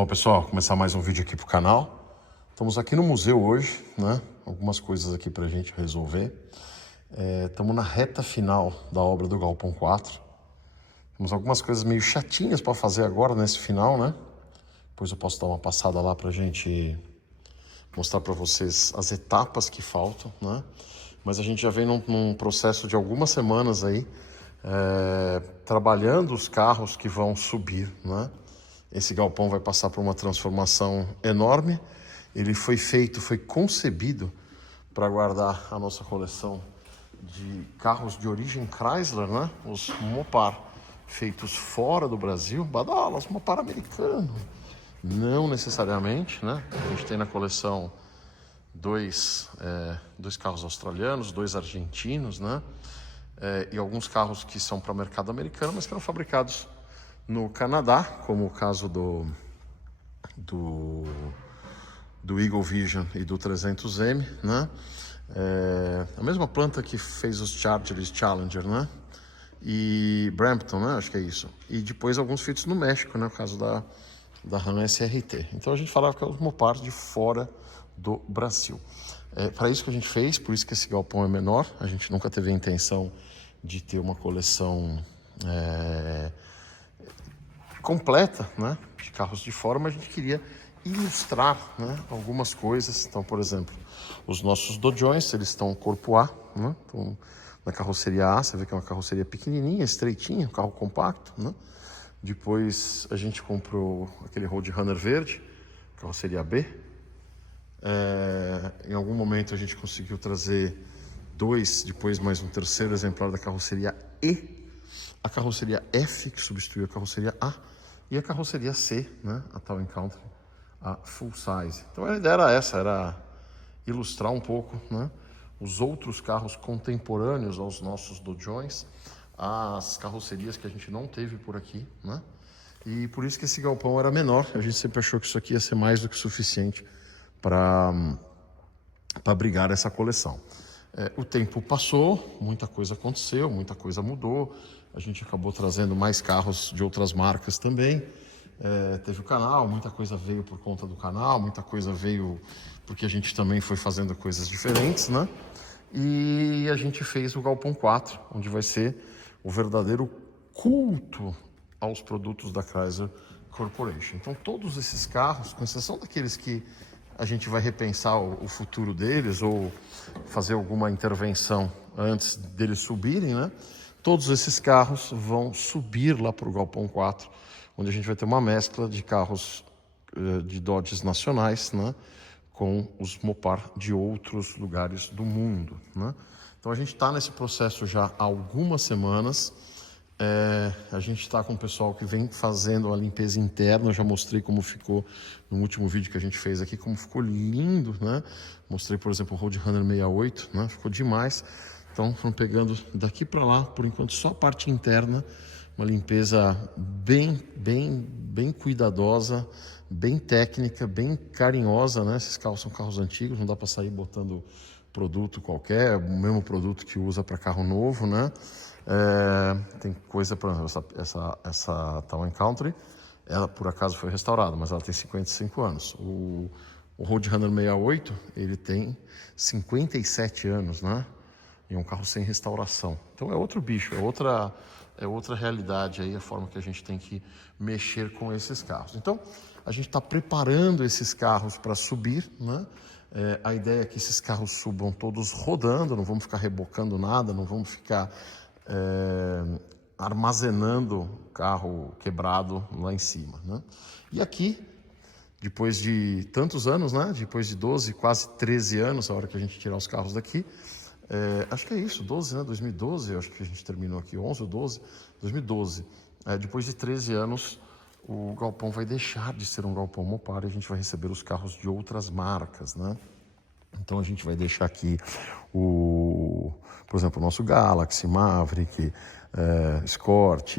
Bom, pessoal, começar mais um vídeo aqui pro canal. Estamos aqui no museu hoje, né? Algumas coisas aqui pra gente resolver. Estamos na reta final da obra do Galpão 4. Temos algumas coisas meio chatinhas para fazer agora nesse final, né? Depois eu posso dar uma passada lá pra gente mostrar para vocês as etapas que faltam, né? Mas a gente já vem num processo de algumas semanas aí, trabalhando os carros que vão subir, né? Esse galpão vai passar por uma transformação enorme. Ele foi concebido para guardar a nossa coleção de carros de origem Chrysler, né? Os Mopar, feitos fora do Brasil. Badalas, Mopar americano. Não necessariamente, né? A gente tem na coleção dois carros australianos, dois argentinos, né? E alguns carros que são para o mercado americano, mas que eram fabricados no Canadá, como o caso do Eagle Vision e do 300M, né? A mesma planta que fez os Challenger, né? E Brampton, né? Acho que é isso. E depois alguns feitos no México, né? O caso da Ram SRT. Então a gente falava que é uma parte de fora do Brasil. Para isso que a gente fez, por isso que esse galpão é menor. A gente nunca teve a intenção de ter uma coleção completa, né, de carros de fora, mas a gente queria ilustrar, né, algumas coisas. Então, por exemplo, os nossos Dodgeons, eles estão corpo A, né? Então, na carroceria A, você vê que é uma carroceria pequenininha, estreitinha, um carro compacto, né? Depois a gente comprou aquele Roadrunner verde, carroceria B. Em algum momento a gente conseguiu trazer dois, depois mais um terceiro exemplar da carroceria E, a carroceria F, que substituiu a carroceria A, e a carroceria C, né, a Town & Country, a full size. Então a ideia era essa, era ilustrar um pouco, né, os outros carros contemporâneos aos nossos Dodgeons, as carrocerias que a gente não teve por aqui, né, e por isso que esse galpão era menor. A gente sempre achou que isso aqui ia ser mais do que suficiente para abrigar essa coleção. O tempo passou, muita coisa aconteceu, muita coisa mudou. A gente acabou trazendo mais carros de outras marcas também. Teve o canal, muita coisa veio por conta do canal, muita coisa veio porque a gente também foi fazendo coisas diferentes, né? E a gente fez o Galpão 4, onde vai ser o verdadeiro culto aos produtos da Chrysler Corporation. Então todos esses carros, com exceção daqueles que a gente vai repensar o futuro deles ou fazer alguma intervenção antes deles subirem, né? Todos esses carros vão subir lá para o Galpão 4, onde a gente vai ter uma mescla de carros de Dodges nacionais, né? Com os Mopar de outros lugares do mundo, né? Então a gente está nesse processo já há algumas semanas. A gente está com o pessoal que vem fazendo a limpeza interna. Eu já mostrei como ficou no último vídeo que a gente fez aqui, como ficou lindo, né? Mostrei, por exemplo, o Roadrunner 68, né? Ficou demais. Então, estão pegando daqui para lá, por enquanto, só a parte interna, uma limpeza bem cuidadosa, bem técnica, bem carinhosa, né? Esses carros são carros antigos, não dá para sair botando produto qualquer, o mesmo produto que usa para carro novo, né? Tem coisa, por exemplo, essa Town & Country, ela por acaso foi restaurada, mas ela tem 55 anos. O Roadrunner 68, ele tem 57 anos, né? E é um carro sem restauração. Então é outro bicho, é outra realidade aí, a forma que a gente tem que mexer com esses carros. Então, a gente está preparando esses carros para subir, né? A ideia é que esses carros subam todos rodando, não vamos ficar rebocando nada, não vamos ficar armazenando carro quebrado lá em cima, né? E aqui, depois de tantos anos, né? Depois de 12, quase 13 anos, a hora que a gente tirar os carros daqui, acho que é isso, 12, né? 2012, acho que a gente terminou aqui, 11 ou 12, 2012. Depois de 13 anos, o galpão vai deixar de ser um galpão Mopar e a gente vai receber os carros de outras marcas, né? Então a gente vai deixar aqui por exemplo, o nosso Galaxy, Maverick, Escort,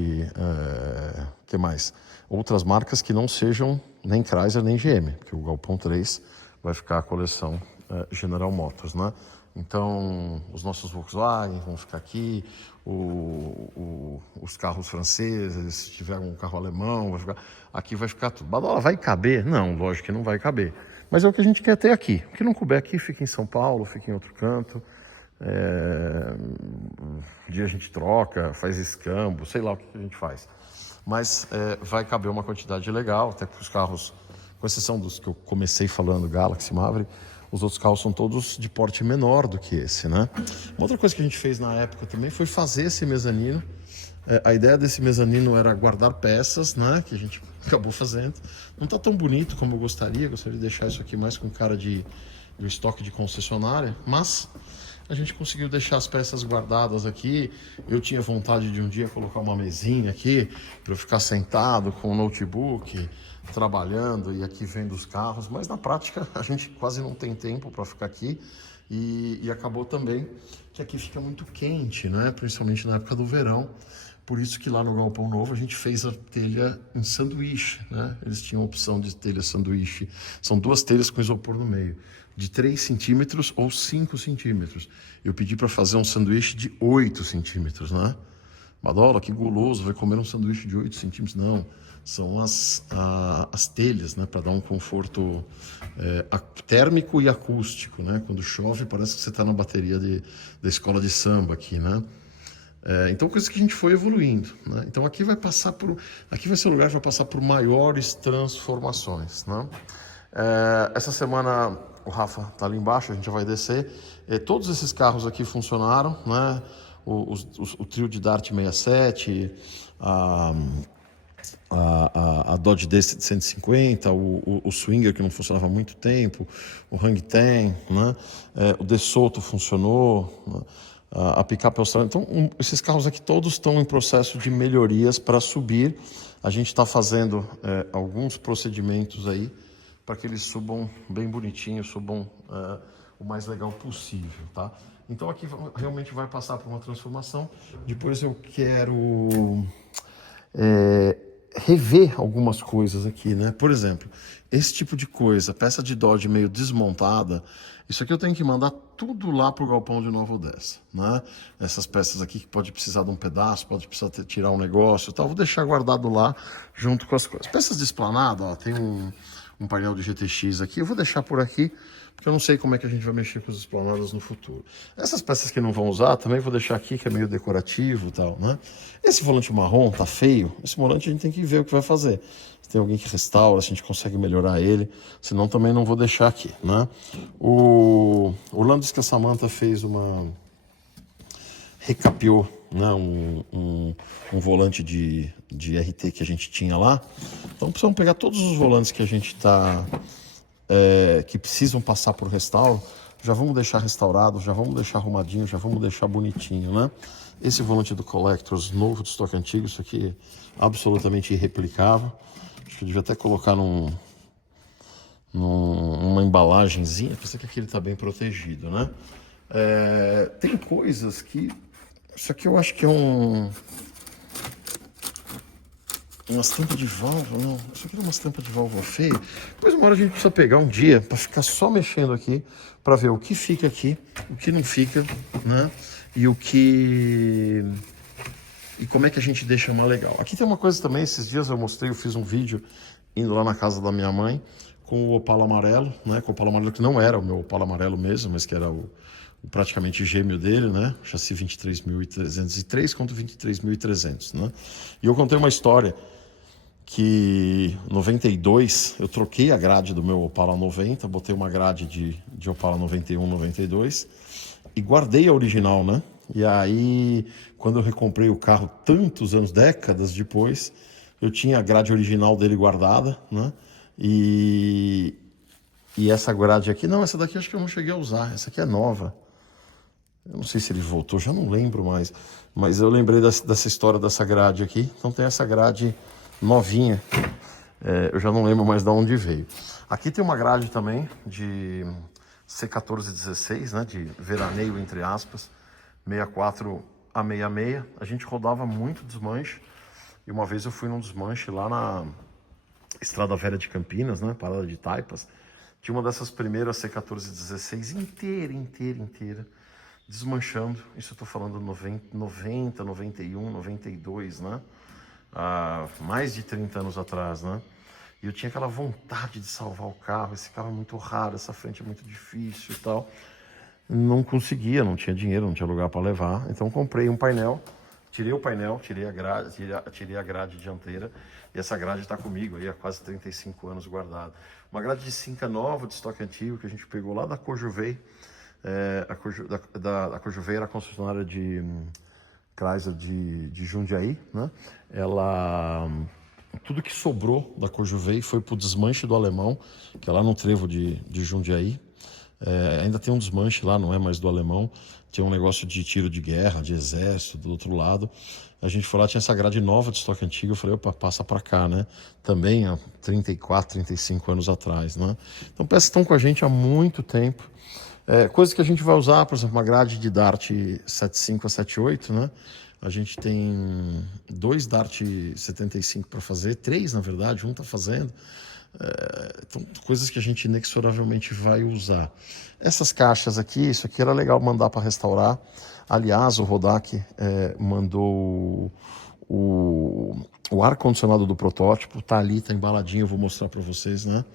que mais? Outras marcas que não sejam nem Chrysler nem GM, porque o Galpão 3 vai ficar a coleção General Motors, né? Então, os nossos Volkswagen vão ficar aqui, os carros franceses, se tiver um carro alemão, aqui vai ficar tudo. Badola, vai caber? Não, lógico que não vai caber. Mas é o que a gente quer ter aqui. O que não couber aqui, fica em São Paulo, fica em outro canto. Um dia a gente troca, faz escambo, sei lá o que a gente faz. Mas vai caber uma quantidade legal, até que os carros, com exceção dos que eu comecei falando, Galaxy, Maverick, os outros carros são todos de porte menor do que esse, né? Uma outra coisa que a gente fez na época também foi fazer esse mezanino. A ideia desse mezanino era guardar peças, né? Que a gente acabou fazendo. Não tá tão bonito como eu gostaria de deixar isso aqui mais com cara de estoque de concessionária, mas a gente conseguiu deixar as peças guardadas aqui. Eu tinha vontade de um dia colocar uma mesinha aqui para eu ficar sentado com o notebook, trabalhando e aqui vendo os carros, mas na prática a gente quase não tem tempo para ficar aqui e acabou também que aqui fica muito quente, né? Principalmente na época do verão. Por isso que lá no Galpão Novo a gente fez a telha em sanduíche, né? Eles tinham a opção de telha sanduíche. São duas telhas com isopor no meio, de 3 centímetros ou 5 centímetros. Eu pedi para fazer um sanduíche de 8 centímetros, né? Badola, que guloso, vai comer um sanduíche de 8 centímetros? Não, são as telhas, né? Para dar um conforto térmico e acústico, né? Quando chove parece que você está na bateria da escola de samba aqui, né? Então, coisa que a gente foi evoluindo, né? Então, aqui vai ser o lugar que vai passar por maiores transformações, né? Essa semana o Rafa tá ali embaixo, a gente já vai descer. Todos esses carros aqui funcionaram, né? O trio de Dart 67, a Dodge D150, o Swinger que não funcionava há muito tempo, o Hang Ten, né? O DeSoto funcionou, né? A picape Austrália. Então, esses carros aqui todos estão em processo de melhorias para subir. A gente está fazendo alguns procedimentos aí para que eles subam bem bonitinho, subam o mais legal possível, tá? Então aqui realmente vai passar por uma transformação. Depois eu quero rever algumas coisas aqui, né? Por exemplo, esse tipo de coisa, peça de Dodge meio desmontada, isso aqui eu tenho que mandar tudo lá pro galpão de Nova Odessa, né? Essas peças aqui que pode precisar de um pedaço, pode precisar tirar um negócio e tal, vou deixar guardado lá junto com as coisas. Peças de esplanada, ó, tem um painel de GTX aqui, eu vou deixar por aqui, porque eu não sei como é que a gente vai mexer com as esplanadas no futuro. Essas peças que não vão usar, também vou deixar aqui, que é meio decorativo e tal, né? Esse volante marrom tá feio, esse volante a gente tem que ver o que vai fazer. Se tem alguém que restaura, se a gente consegue melhorar ele, senão também não vou deixar aqui, né? O Orlando diz que a Samantha fez recapeou, né, um volante de RT que a gente tinha lá. Então precisamos pegar todos os volantes que a gente que precisam passar por restauro, já vamos deixar restaurado, já vamos deixar arrumadinho, já vamos deixar bonitinho, né? Esse volante do Collectors novo, do estoque antigo, isso aqui é absolutamente irreplicável. Acho que eu devia até colocar numa embalagenzinha, para que aqui ele está bem protegido, né? Tem coisas que... Isso aqui eu acho que é uma estampa de válvula, não. Isso aqui é uma estampa de válvula feia. Depois uma hora a gente precisa pegar um dia para ficar só mexendo aqui, para ver o que fica aqui, o que não fica, né? E como é que a gente deixa mais legal. Aqui tem uma coisa também, esses dias eu fiz um vídeo indo lá na casa da minha mãe com o Opala amarelo, né? Com o Opala amarelo que não era o meu Opala amarelo mesmo, mas que era o praticamente gêmeo dele, né? Chassi 23.303 contra 23.300, né? E eu contei uma história que em 92 eu troquei a grade do meu Opala 90, botei uma grade de Opala 91, 92 e guardei a original, né? E aí, quando eu recomprei o carro tantos anos, décadas depois, eu tinha a grade original dele guardada, né? E essa grade aqui, não, essa daqui acho que eu não cheguei a usar, essa aqui é nova. Eu não sei se ele voltou, já não lembro mais. Mas eu lembrei dessa história dessa grade aqui. Então tem essa grade novinha. Eu já não lembro mais de onde veio. Aqui tem uma grade também de C1416, né? De veraneio, entre aspas. 64 a 66. A gente rodava muito desmanche. E uma vez eu fui num desmanche lá na Estrada Velha de Campinas, né? Parada de Taipas. Tinha uma dessas primeiras C1416 inteira, desmanchando. Isso eu tô falando 90, 91, 92, né? Mais de 30 anos atrás, né? E eu tinha aquela vontade de salvar o carro. Esse carro é muito raro, essa frente é muito difícil e tal. Não conseguia, não tinha dinheiro, não tinha lugar para levar. Então comprei um painel, tirei o painel, tirei a grade dianteira. E essa grade está comigo aí há quase 35 anos guardada. Uma grade de cinca nova, de estoque antigo, que a gente pegou lá da Cojuvei. A Cojuvei era a concessionária de Chrysler de Jundiaí, né? Tudo que sobrou da Cojuvei foi para o desmanche do Alemão, que é lá no trevo de Jundiaí. Ainda tem um desmanche lá, não é mais do Alemão. Tinha um negócio de tiro de guerra, de exército, do outro lado. A gente foi lá, tinha essa grade nova de estoque antigo. Eu falei, opa, passa para cá, né? Também há 34, 35 anos atrás, né? Então peças estão com a gente há muito tempo. Coisas que a gente vai usar, por exemplo, uma grade de Dart 75 a 78, né? A gente tem 2 Dart 75 para fazer, 3 na verdade, um está fazendo. Então, coisas que a gente inexoravelmente vai usar. Essas caixas aqui, isso aqui era legal mandar para restaurar. Aliás, o Rodak mandou o ar-condicionado do protótipo, tá ali, tá embaladinho, eu vou mostrar para vocês, né?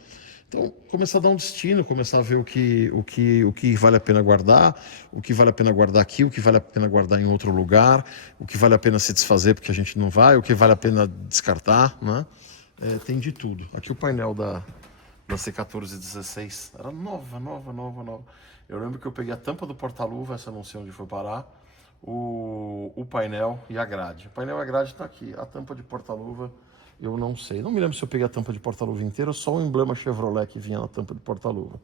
Então, começar a dar um destino, começar a ver o que vale a pena guardar, o que vale a pena guardar aqui, o que vale a pena guardar em outro lugar, o que vale a pena se desfazer porque a gente não vai, o que vale a pena descartar, né? Tem de tudo. Aqui o painel da C1416 era nova. Eu lembro que eu peguei a tampa do porta-luva, essa não sei onde foi parar, o painel e a grade. O painel e a grade tá aqui, a tampa de porta-luva eu não sei. Não me lembro se eu peguei a tampa de porta-luva inteira ou só o emblema Chevrolet que vinha na tampa de porta-luva.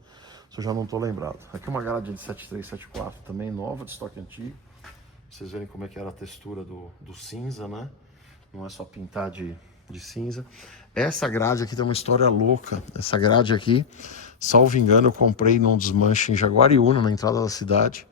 Isso eu já não tô lembrado. Aqui uma grade de 7374 também, nova, de estoque antigo. Pra vocês verem como é que era a textura do cinza, né? Não é só pintar de cinza. Essa grade aqui tem uma história louca. Essa grade aqui, salvo engano, eu comprei num desmanche em Jaguariúna, na entrada da cidade.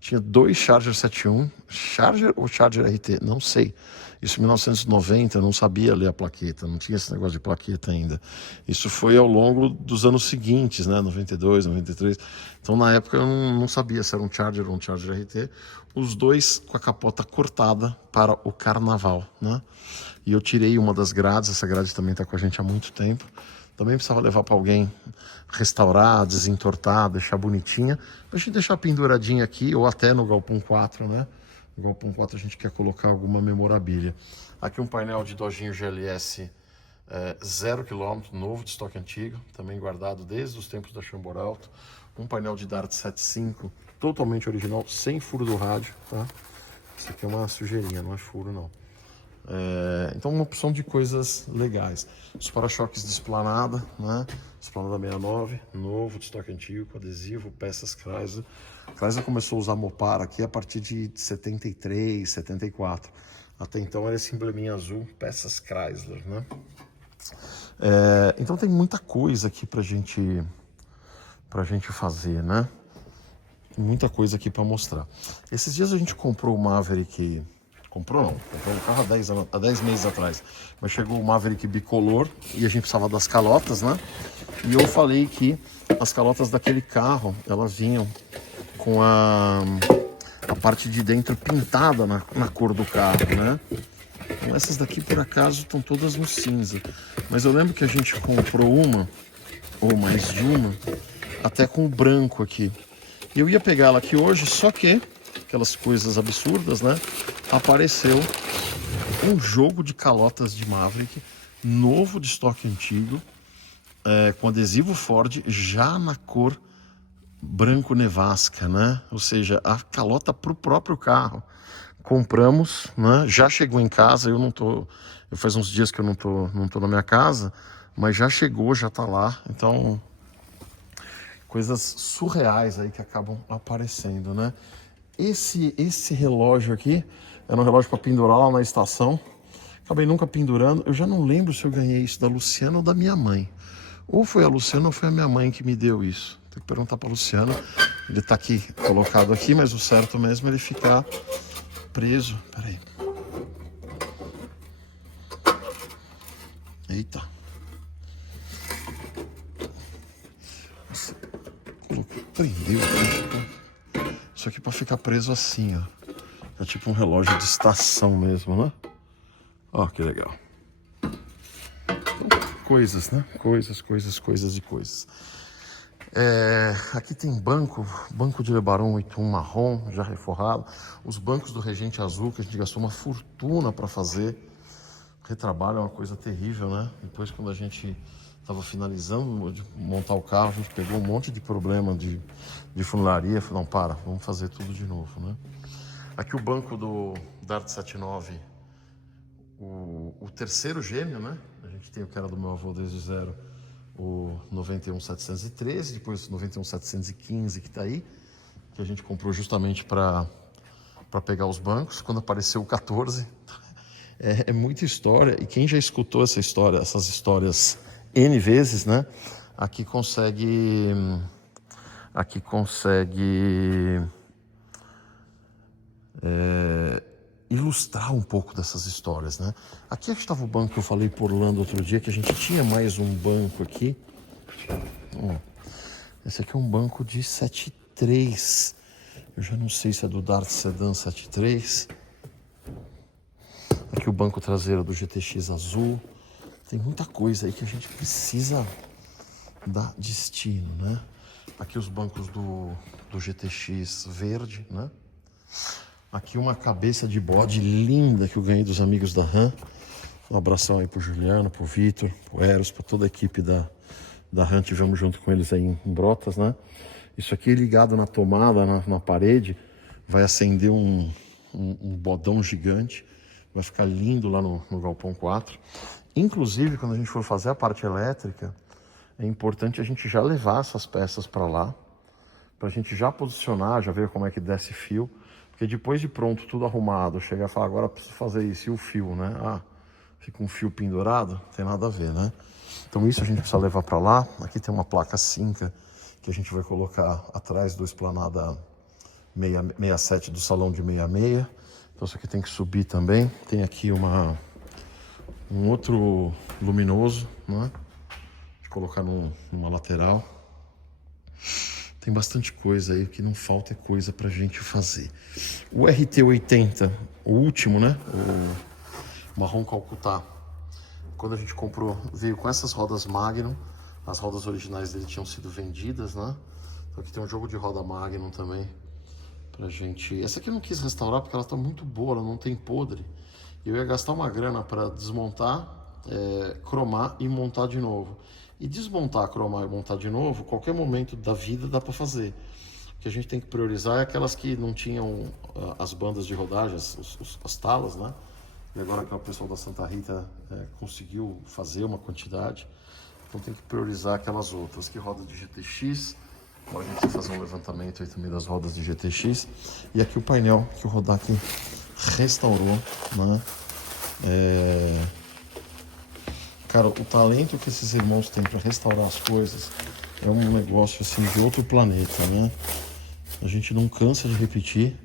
Tinha 2 Charger 71, Charger ou Charger RT, não sei. Isso em 1990, eu não sabia ler a plaqueta, não tinha esse negócio de plaqueta ainda. Isso foi ao longo dos anos seguintes, né, 92, 93. Então na época eu não sabia se era um Charger ou um Charger RT. Os dois com a capota cortada para o carnaval, né? E eu tirei uma das grades, essa grade também está com a gente há muito tempo. Também precisava levar para alguém restaurar, desentortar, deixar bonitinha. Pra gente deixar penduradinha aqui, ou até no Galpão 4, né? No Galpão 4 a gente quer colocar alguma memorabilia. Aqui um painel de Dodginho GLS 0 km, novo, de estoque antigo, também guardado desde os tempos da Chamboralto. Um painel de Dart 75, totalmente original, sem furo do rádio, tá? Isso aqui é uma sujeirinha, não é furo não. Então uma opção de coisas legais. Os para-choques de esplanada, né? Esplanada 69, novo, de estoque antigo, com adesivo, peças Chrysler. Chrysler começou a usar Mopar aqui a partir de 73, 74. Até então era esse embleminha azul, peças Chrysler, né? Então tem muita coisa aqui pra gente fazer, né? Muita coisa aqui para mostrar. Esses dias a gente comprou o Maverick. Comprou um carro há 10 meses atrás. Mas chegou o Maverick bicolor e a gente precisava das calotas, né? E eu falei que as calotas daquele carro, elas vinham com a parte de dentro pintada na cor do carro, né? Então essas daqui por acaso estão todas no cinza. Mas eu lembro que a gente comprou uma, ou mais de uma, até com o branco aqui. E eu ia pegar ela aqui hoje, só que aquelas coisas absurdas, né? Apareceu um jogo de calotas de Maverick, novo, de estoque antigo, com adesivo Ford, já na cor branco nevasca, né? Ou seja, a calota para o próprio carro. Compramos, né? Já chegou em casa, eu faz uns dias que eu não tô na minha casa, mas já chegou, já tá lá. Então, coisas surreais aí que acabam aparecendo, né? Esse relógio aqui era um relógio para pendurar lá na estação. Acabei nunca pendurando. Eu já não lembro se eu ganhei isso da Luciana ou da minha mãe. Ou foi a Luciana ou foi a minha mãe que me deu isso. Tem que perguntar para a Luciana. Ele está aqui, colocado aqui, mas o certo mesmo é ele ficar preso. Peraí. Eita. prendeu aqui. Isso aqui pra ficar preso assim, ó. É tipo um relógio de estação mesmo, né? Ó, que legal. Então, coisas, né? Coisas e coisas. Aqui tem banco de Lebaron 81 marrom, já reforrado. Os bancos do Regente Azul, que a gente gastou uma fortuna para fazer. Retrabalho é uma coisa terrível, né? Depois, quando a gente estava finalizando de montar o carro, a gente pegou um monte de problema de funilaria. Falei, não, vamos fazer tudo de novo, né? Aqui o banco do Dart 79, o terceiro gêmeo, né? A gente tem o que era do meu avô desde o zero, o 91713, depois o 91715 que está aí, que a gente comprou justamente para pegar os bancos. Quando apareceu o 14, é muita história, e quem já escutou essa história, essas histórias N vezes, né? Aqui consegue ilustrar um pouco dessas histórias, né? Aqui estava o banco que eu falei por Orlando outro dia, que a gente tinha mais um banco aqui. Esse aqui é um banco de 73. Eu já não sei se é do Dart Sedan 73. Aqui o banco traseiro do GTX azul. Tem muita coisa aí que a gente precisa dar destino, né? Aqui os bancos do GTX verde, né? Aqui uma cabeça de bode linda que eu ganhei dos amigos da RAM. Um abração aí pro Juliano, pro Vitor, pro Eros, pra toda a equipe da RAM. Tivemos junto com eles aí em Brotas, né? Isso aqui ligado na tomada, na parede, vai acender um bodão gigante. Vai ficar lindo lá no Galpão 4. Inclusive, quando a gente for fazer a parte elétrica, é importante a gente já levar essas peças para lá, para a gente já posicionar, já ver como é que desce fio. Porque depois de pronto, tudo arrumado, chegar e falar, agora preciso fazer isso, e o fio, né? Fica um fio pendurado, não tem nada a ver, né? Então isso a gente precisa levar para lá. Aqui tem uma placa Cinca que a gente vai colocar atrás do esplanada 67 do salão de 66. Então isso aqui tem que subir também. Tem aqui um outro luminoso, né? De colocar numa lateral. Tem bastante coisa aí, o que não falta é coisa pra gente fazer. O RT80, o último, né? O marrom Calcutá. Quando a gente comprou, veio com essas rodas Magnum. As rodas originais dele tinham sido vendidas, né? Então aqui tem um jogo de roda Magnum também. Pra gente... Essa aqui eu não quis restaurar porque ela tá muito boa, ela não tem podre. Eu ia gastar uma grana para desmontar, cromar e montar de novo. E desmontar, cromar e montar de novo, qualquer momento da vida dá para fazer. O que a gente tem que priorizar é aquelas que não tinham as bandas de rodagem, as talas, né? E agora que o pessoal da Santa Rita conseguiu fazer uma quantidade, então tem que priorizar aquelas outras. Que roda de GTX, agora a gente vai fazer um levantamento aí também das rodas de GTX. E aqui o painel que o Rodak restaurou, né? Cara, o talento que esses irmãos têm para restaurar as coisas é um negócio assim de outro planeta, né? A gente não cansa de repetir,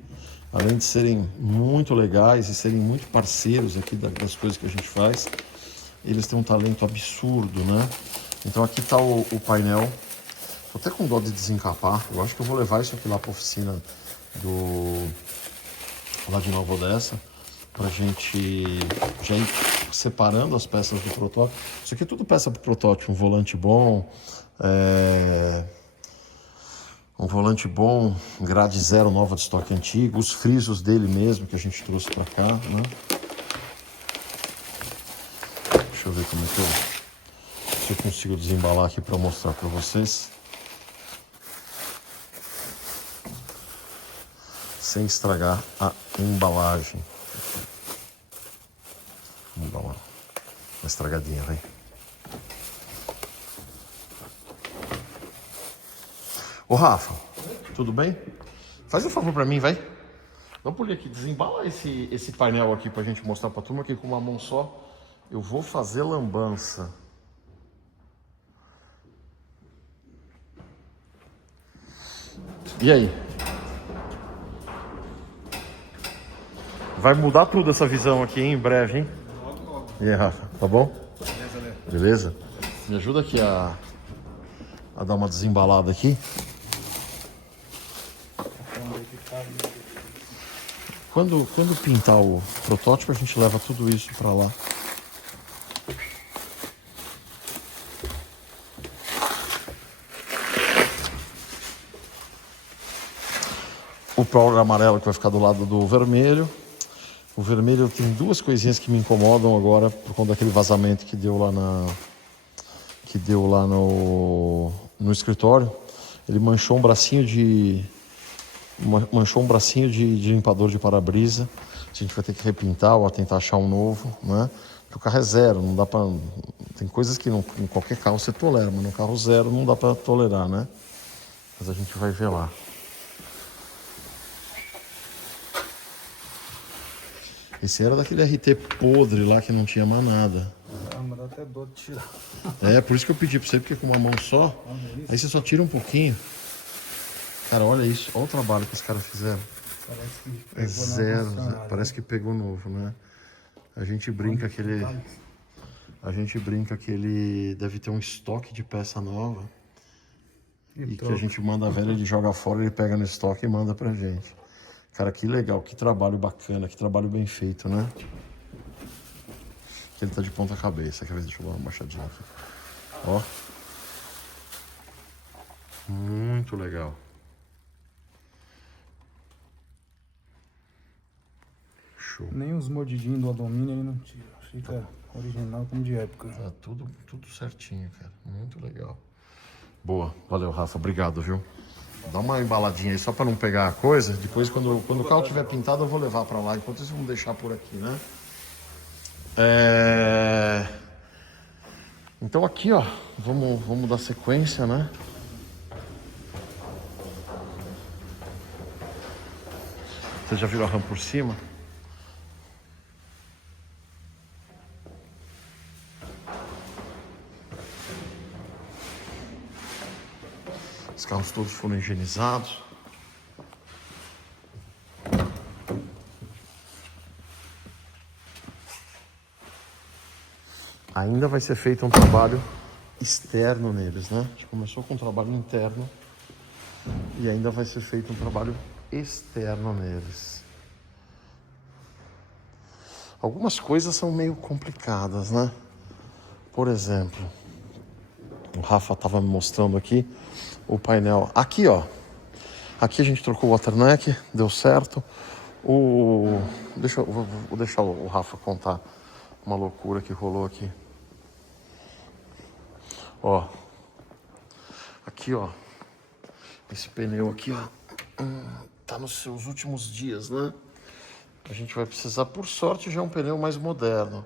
além de serem muito legais e serem muito parceiros aqui das coisas que a gente faz, eles têm um talento absurdo, né? Então aqui tá o painel. Tô até com dó de desencapar. Eu acho que eu vou levar isso aqui lá para a oficina lá de Nova Odessa, pra gente já ir separando as peças do protótipo. Isso aqui é tudo peça pro protótipo, um volante bom, grade zero nova de estoque antigo, os frisos dele mesmo que a gente trouxe pra cá, né? Deixa eu ver como é que se eu consigo desembalar aqui para mostrar para vocês. Sem estragar a embalagem. Vamos dar uma estragadinha, vai. Ô Rafa, tudo bem? Faz um favor pra mim, vai. Dá um pulinho aqui, desembala esse painel aqui pra gente mostrar pra turma que com uma mão só eu vou fazer lambança. E aí? Vai mudar tudo essa visão aqui, hein, em breve, hein? E aí, Rafa, tá bom? Beleza? Me ajuda aqui a dar uma desembalada aqui. Quando pintar o protótipo, a gente leva tudo isso para lá. O Power amarelo que vai ficar do lado do vermelho. O vermelho tem duas coisinhas que me incomodam agora por conta daquele vazamento que deu lá no escritório. Ele manchou um bracinho de limpador de para-brisa. A gente vai ter que repintar ou tentar achar um novo, né? Porque o carro é zero, não dá para. Tem coisas que em qualquer carro você tolera, mas no carro zero não dá para tolerar, né? Mas a gente vai ver lá. Esse era daquele RT podre lá que não tinha mais nada. Ah, mas dá até dó de tirar. É, por isso que eu pedi pra você, porque com uma mão só, aí você só tira um pouquinho. Cara, olha isso, olha o trabalho que os caras fizeram. Parece que É zero, parece que pegou novo, né? A gente brinca que ele deve ter um estoque de peça nova. E que a gente manda a velha, ele joga fora, ele pega no estoque e manda pra gente. Cara, que legal, que trabalho bacana, que trabalho bem feito, né? Ele tá de ponta cabeça, quer ver? Deixa eu dar uma baixadinha aqui. Ó. Muito legal. Show. Nem os mordidinhos do alumínio ele não tira. Fica original como de época. Tá tudo certinho, cara. Muito legal. Boa. Valeu, Rafa. Obrigado, viu? Dá uma embaladinha aí só para não pegar a coisa. Depois, quando o carro estiver pintado, eu vou levar para lá. Enquanto isso, vamos deixar por aqui, né? Então aqui, ó, vamos dar sequência, né? Vocês já viram a RAM por cima? Os carros todos foram higienizados. Ainda vai ser feito um trabalho externo neles, né? A gente começou com um trabalho interno e ainda vai ser feito um trabalho externo neles. Algumas coisas são meio complicadas, né? Por exemplo, o Rafa estava me mostrando aqui o painel. Aqui, ó. Aqui a gente trocou o waterneck, deu certo. Vou deixar o Rafa contar uma loucura que rolou aqui. Ó. Aqui, ó. Esse pneu aqui, ó. Tá nos seus últimos dias, né? A gente vai precisar, por sorte, já é um pneu mais moderno.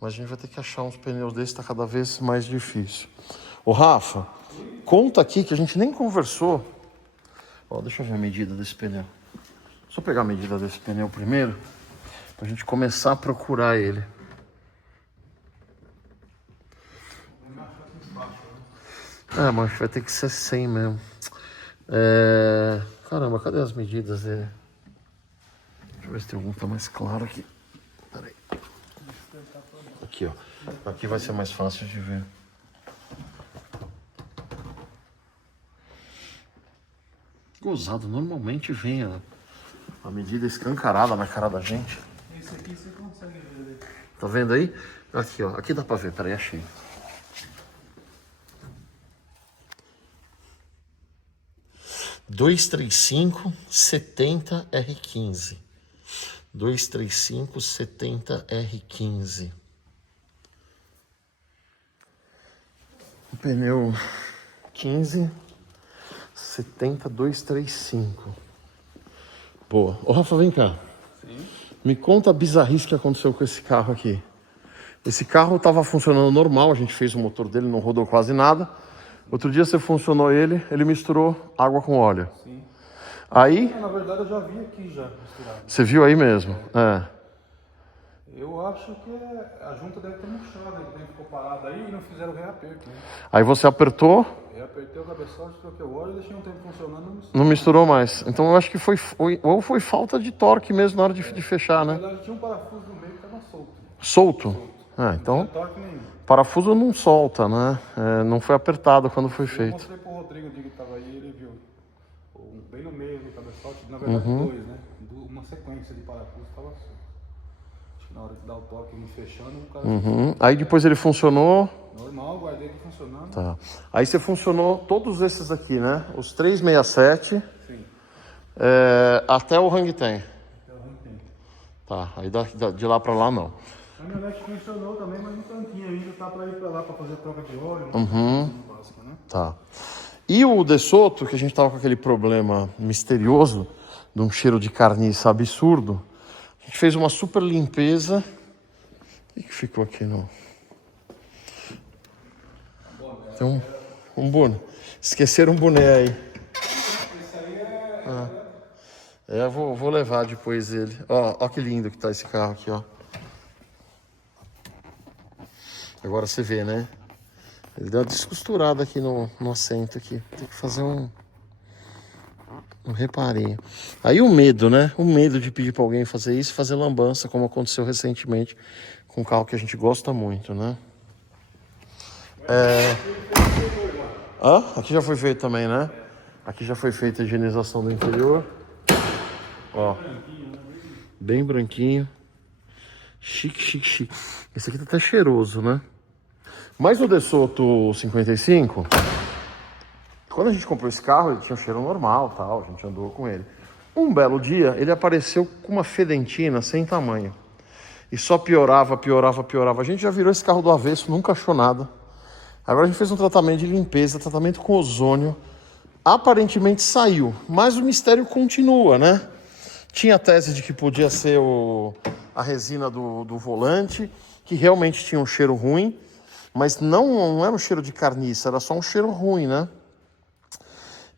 Mas a gente vai ter que achar uns pneus desses, tá cada vez mais difícil. Ô, Rafa, conta aqui que a gente nem conversou. Ó, deixa eu ver a medida desse pneu. Só pegar a medida desse pneu primeiro, pra gente começar a procurar ele. Mas vai ter que ser 100 mesmo. Caramba, cadê as medidas dele? Deixa eu ver se tem algum que tá mais claro aqui. Pera aí. Aqui, ó. Aqui vai ser mais fácil de ver. Gozado, normalmente vem a medida escancarada na cara da gente. Esse aqui você consegue ver. Tá vendo aí? Aqui, ó. Aqui dá pra ver. Peraí, achei. R15. 235/70R15. O pneu 15/70/235. Boa. Ô, Rafa, vem cá. Sim. Me conta a bizarrice que aconteceu com esse carro aqui. Esse carro estava funcionando normal, a gente fez o motor dele, não rodou quase nada. Outro dia você funcionou ele misturou água com óleo. Sim. Aí... Na verdade eu já vi aqui já misturado. Você viu aí mesmo? É. Eu acho que a junta deve ter murchado, ele ficou parado aí e não fizeram o reaperto, né? Aí você apertou... Reapertei o cabeçote, troquei o óleo e deixei um tempo funcionando. Não misturou mais. Então eu acho que foi falta de torque mesmo na hora de fechar, né? Na verdade tinha um parafuso no meio que estava solto. Solto? Então... Não tinha torque nenhum. Parafuso não solta, né? Não foi apertado quando foi Eu feito. mostrei pro Rodrigo o dia que estava aí, ele viu. Bem no meio do cabeçote pacote, na verdade dois, né? Uma sequência de parafusos estava solto. Acho que na hora de dar o toque, um fechando, o cara... Aí depois ele funcionou... Normal, guardei aqui funcionando. Tá. Aí você funcionou todos esses aqui, né? Os 367. Sim. Até o Hang Ten. Até o Hang Ten. Tá, aí de lá pra lá não. A caminhonete funcionou também, mas no tanquinho ainda tá pra ir pra lá pra fazer troca de óleo. Básico, né? Tá. E o De Soto, que a gente tava com aquele problema misterioso de um cheiro de carniça absurdo, a gente fez uma super limpeza. O que ficou aqui no... Tem um boné. Esqueceram um boné aí. Esse aí Eu vou levar depois ele. Ó que lindo que tá esse carro aqui, ó. Agora você vê, né? Ele deu uma descosturada aqui no assento aqui. Tem que fazer um reparinho. Aí o medo, né? O medo de pedir pra alguém fazer isso, fazer lambança, como aconteceu recentemente com um carro que a gente gosta muito, né? Aqui já foi feito também, né? Aqui já foi feita a higienização do interior. Ó. Bem branquinho. Chique, chique, chique. Esse aqui tá até cheiroso, né? Mas o De Soto 55, quando a gente comprou esse carro, ele tinha um cheiro normal, tal, a gente andou com ele. Um belo dia, ele apareceu com uma fedentina sem tamanho. E só piorava, piorava, piorava. A gente já virou esse carro do avesso, nunca achou nada. Agora a gente fez um tratamento de limpeza, tratamento com ozônio. Aparentemente saiu, mas o mistério continua, né? Tinha a tese de que podia ser a resina do volante, que realmente tinha um cheiro ruim, mas não era um cheiro de carniça, era só um cheiro ruim, né?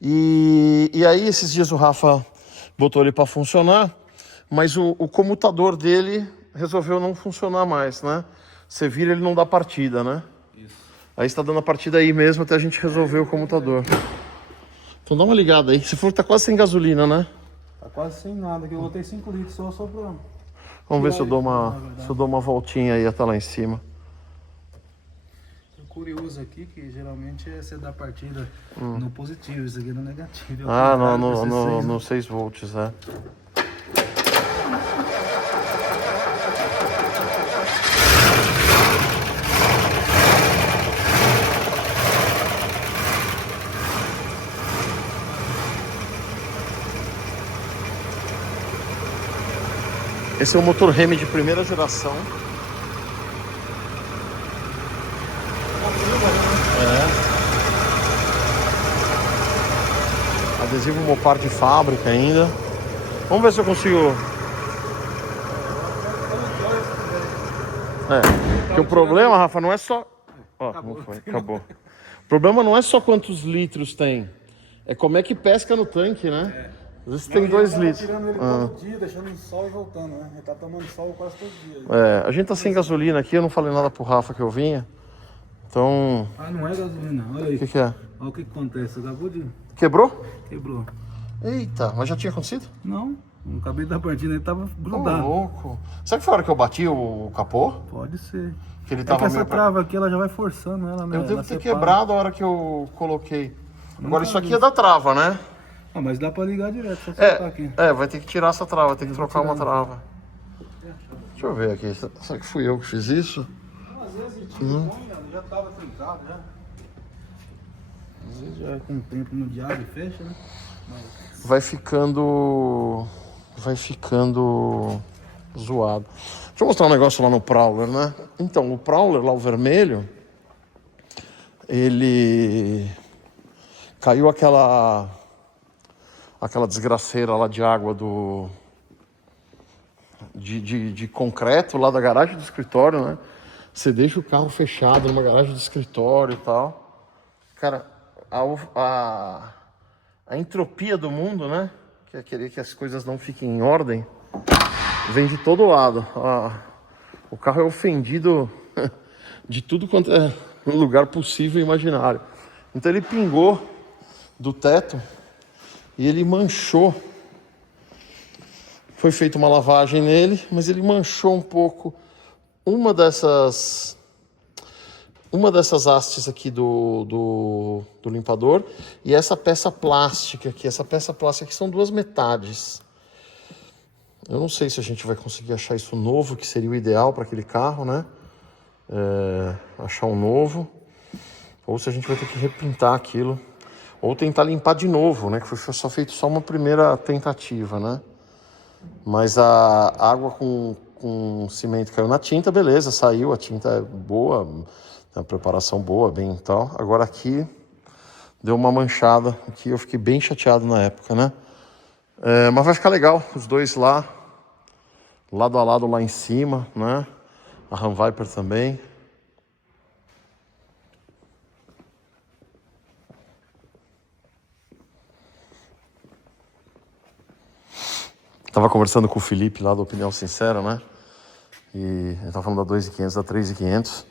E aí esses dias o Rafa botou ele para funcionar, mas o comutador dele resolveu não funcionar mais, né? Você vira, ele não dá partida, né? Isso. Aí está dando a partida aí mesmo até a gente resolver o comutador. Então dá uma ligada aí. Você falou que tá quase sem gasolina, né? Tá quase sem nada, que eu botei 5 litros só pra... Vamos ver se eu dou uma voltinha aí até lá em cima. O curioso aqui que geralmente é você dar partida no positivo, isso aqui no negativo. No 6 volts, né? Esse é um motor Hemi de primeira geração. Adesivo Mopar de fábrica ainda. Vamos ver se eu consigo. Porque o problema, Rafa, não é só... Acabou. Não foi, acabou. O problema não é só quantos litros tem. É como é que pesca no tanque, né? Às vezes tem 2 litros. Tirando ele todo dia, deixando no sol e voltando, né? Ele tá tomando sol quase todo dia. A gente tá sem gasolina aqui, eu não falei nada pro Rafa que eu vinha. Então... Ah, não é gasolina, olha aí. O que é? Olha o que acontece, acabou de... Quebrou? Quebrou. Eita, mas já tinha acontecido? Não acabei da partida, ele tava Ô, grudado. louco. Será que foi a hora que eu bati o capô? Pode ser. Que ele É tava que essa meio... trava aqui, ela já vai forçando ela, né? Eu devo Ela ter separa. quebrado a hora que eu coloquei. Agora isso aqui é da trava, né? Ah, mas dá pra ligar direto, só soltar aqui. Vai ter que tirar essa trava, vai ter que trocar uma trava. Deixa eu ver aqui, será que fui eu que fiz isso? Às vezes já tava trincado já. Às vezes já com o tempo no diário e fecha, né? Mas... Vai ficando zoado. Deixa eu mostrar um negócio lá no Prowler, né? Então, o Prowler lá, o vermelho, ele caiu aquela desgraceira lá de água de concreto lá da garagem do escritório, né? Você deixa o carro fechado numa garagem de escritório e tal. Cara, a entropia do mundo, né? Que é querer que as coisas não fiquem em ordem, vem de todo lado. O carro é ofendido de tudo quanto é lugar possível e imaginário. Então ele pingou do teto e ele manchou. Foi feita uma lavagem nele, mas ele manchou um pouco uma uma dessas hastes aqui do limpador e essa peça plástica aqui. Essa peça plástica aqui são duas metades. Eu não sei se a gente vai conseguir achar isso novo, que seria o ideal para aquele carro, né? Achar um novo. Ou se a gente vai ter que repintar aquilo. Ou tentar limpar de novo, né? Que foi só feito só uma primeira tentativa, né? Mas a água com cimento caiu na tinta, beleza, saiu, a tinta é boa, tem uma preparação boa, bem e tal. Agora aqui deu uma manchada, aqui eu fiquei bem chateado na época, né? Mas vai ficar legal, os dois lá, lado a lado lá em cima, né? A Ram Viper também. Tava conversando com o Felipe lá do Opinião Sincera, né? E ele tava falando da 2.500, da 3.500.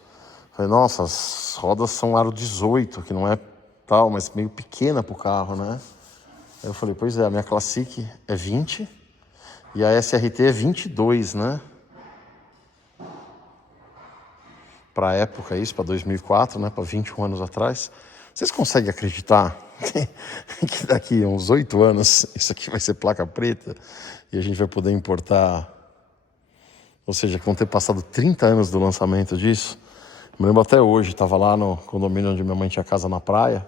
Falei, nossa, as rodas são aro 18, que não é tal, mas meio pequena pro carro, né? Aí eu falei, pois é, a minha Classic é 20 e a SRT é 22, né? Pra época isso, pra 2004, né? Pra 21 anos atrás. Vocês conseguem acreditar que daqui a uns 8 anos isso aqui vai ser placa preta e a gente vai poder importar? Ou seja, que vão ter passado 30 anos do lançamento disso. Me lembro até hoje, estava lá no condomínio onde minha mãe tinha casa na praia.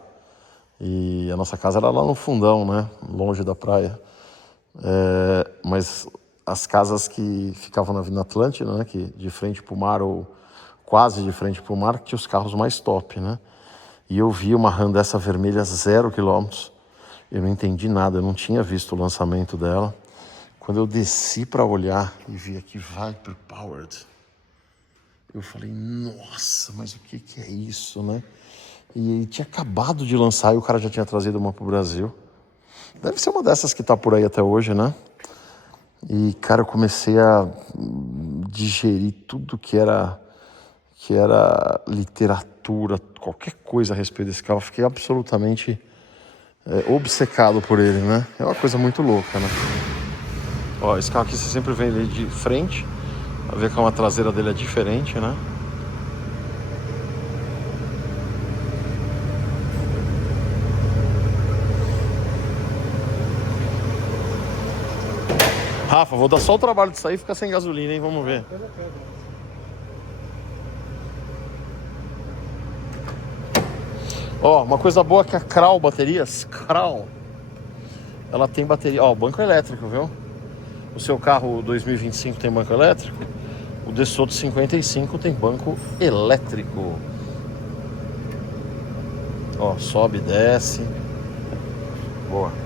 E a nossa casa era lá no fundão, né? Longe da praia. Mas as casas que ficavam na Avenida Atlântida, né? Que de frente para o mar ou quase de frente para o mar, que tinha os carros mais top, né? E eu vi uma Ram dessa vermelha 0 km. Eu não entendi nada, eu não tinha visto o lançamento dela. Quando eu desci para olhar e vi aqui Viper Powered, eu falei, nossa, mas o que é isso, né? E tinha acabado de lançar e o cara já tinha trazido uma pro Brasil. Deve ser uma dessas que tá por aí até hoje, né? E, cara, eu comecei a digerir tudo que era literatura, qualquer coisa a respeito desse carro. Fiquei absolutamente obcecado por ele, né? É uma coisa muito louca, né? Ó, esse carro aqui você sempre vê ele de frente, pra ver que a traseira dele é diferente, né? Rafa, vou dar só o trabalho de sair e ficar sem gasolina, hein? Vamos ver. Ó, uma coisa boa que a Kral Baterias, Kral, ela tem bateria, ó, banco elétrico, viu? O seu carro 2025 tem banco elétrico? O DeSoto 55 tem banco elétrico. Ó, sobe, desce. Boa.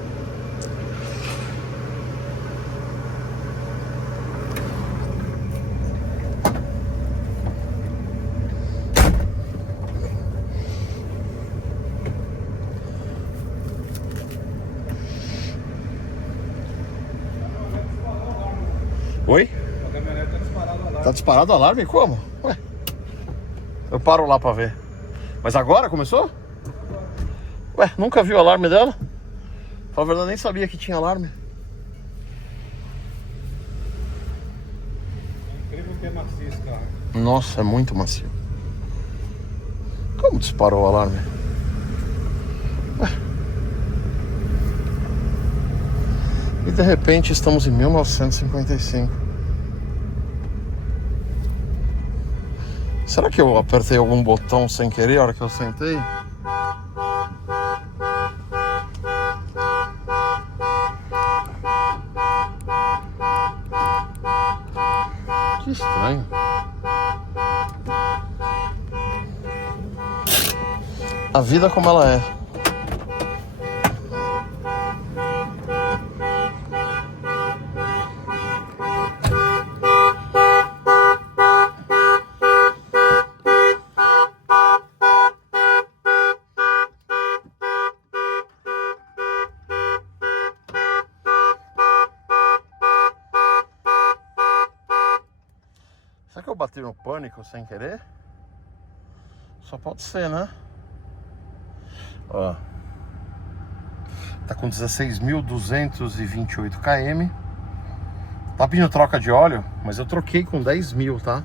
Oi? A caminhonete tá disparado o alarme. Tá disparado o alarme? Como? Ué. Eu paro lá pra ver. Mas agora começou? Ué, nunca vi o alarme dela? Pra verdade, nem sabia que tinha alarme. É incrível que é macio esse carro. Nossa, é muito macio. Como disparou o alarme? Ué. E de repente estamos em 1955. Será que eu apertei algum botão sem querer a hora que eu sentei? Que estranho. A vida como ela é. Será que eu bati no pânico sem querer? Só pode ser, né? Ó. Tá com 16.228 km. Tá pedindo troca de óleo, mas eu troquei com 10 mil, tá?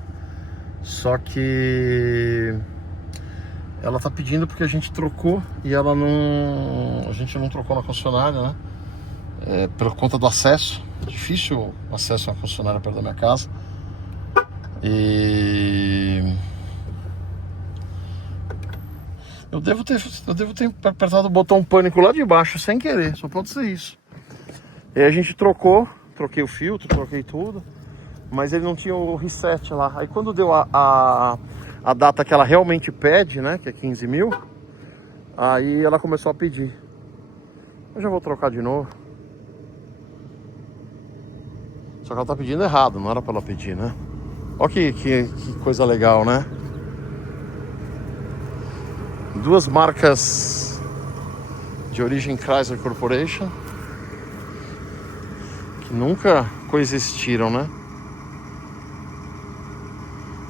Só que Ela tá pedindo porque a gente trocou e ela não... A gente não trocou na concessionária, né? Por conta do acesso. Difícil acesso a uma concessionária perto da minha casa. E... Eu devo ter apertado o botão pânico lá de baixo sem querer, só pode ser isso. E aí a gente troquei o filtro, troquei tudo, mas ele não tinha o reset lá. Aí quando deu a data que ela realmente pede, né, que é 15 mil, aí ela começou a pedir. Eu já vou trocar de novo. Só que ela tá pedindo errado, não era pra ela pedir, né? Olha que coisa legal, né? Duas marcas de origem Chrysler Corporation que nunca coexistiram, né?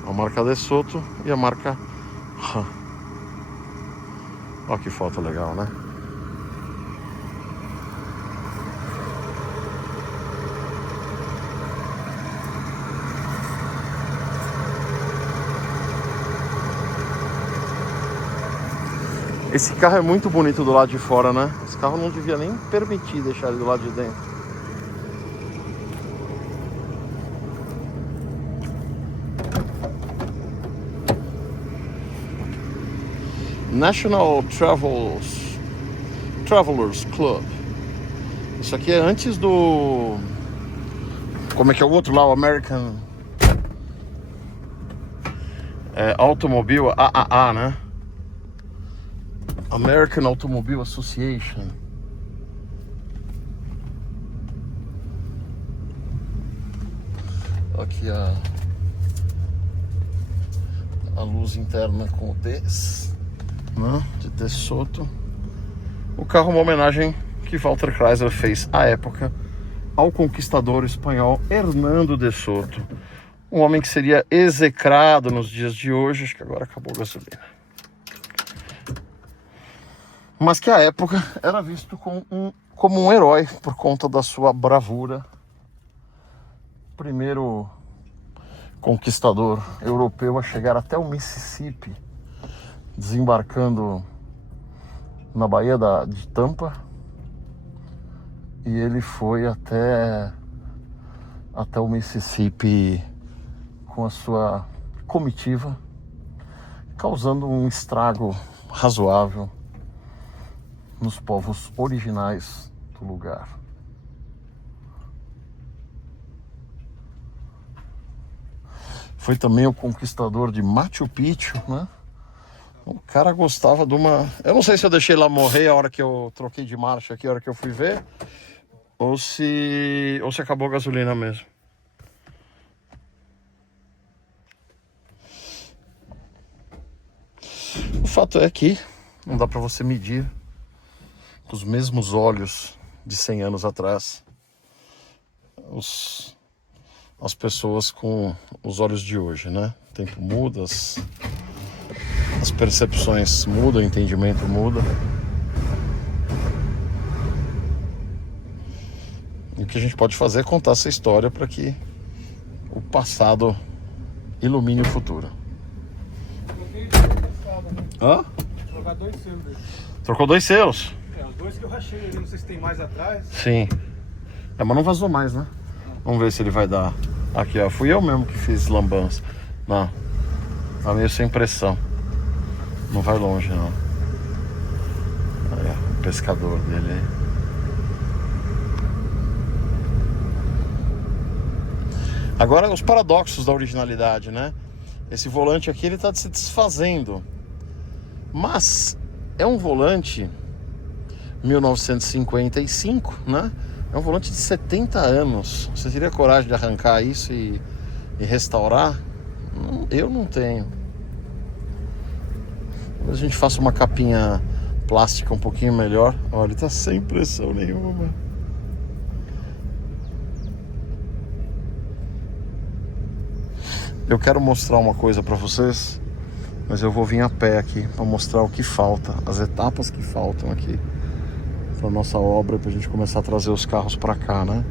A marca DeSoto e a marca Ram. Olha que foto legal, né? Esse carro é muito bonito do lado de fora, né? Esse carro não devia nem permitir deixar ele do lado de dentro. National Travelers Club. Isso aqui é antes do... Como é que é o outro lá? O American... Automobile AAA, né? American Automobile Association. Aqui a luz interna com o DES, né, de DeSoto. O carro é uma homenagem que Walter Chrysler fez à época ao conquistador espanhol Hernando DeSoto, um homem que seria execrado nos dias de hoje, acho que agora acabou a gasolina, mas que à época era visto como um herói por conta da sua bravura. Primeiro conquistador europeu a chegar até o Mississippi, desembarcando na Baía de Tampa, e ele foi até o Mississippi com a sua comitiva, causando um estrago razoável nos povos originais do lugar. Foi também o conquistador de Machu Picchu, né? O cara gostava de uma... Eu não sei se eu deixei ela morrer a hora que eu troquei de marcha aqui, a hora que eu fui ver, ou se acabou a gasolina mesmo. O fato é que não dá pra você medir com os mesmos olhos de 100 anos atrás as pessoas com os olhos de hoje, né? O tempo muda, as percepções mudam, o entendimento muda. E o que a gente pode fazer é contar essa história para que o passado ilumine o futuro. Hã? Trocar 2 selos dele. Trocou 2 selos? Os 2 que eu rachei ali, não sei se tem mais atrás. Sim. Mas não vazou mais, né? Vamos ver se ele vai dar. Aqui, ó. Fui eu mesmo que fiz lambança. Não. Tá meio sem pressão. Não vai longe, não. Aí, ó, o pescador dele aí. Agora, os paradoxos da originalidade, né? Esse volante aqui, ele tá se desfazendo. Mas é um volante 1955, né? É um volante de 70 anos. Você teria coragem de arrancar isso e restaurar? Eu não tenho. Talvez a gente faça uma capinha plástica um pouquinho melhor. Olha, ele tá sem pressão nenhuma. Eu quero mostrar uma coisa pra vocês, mas eu vou vir a pé aqui pra mostrar o que falta, as etapas que faltam aqui pra nossa obra, pra gente começar a trazer os carros pra cá, né?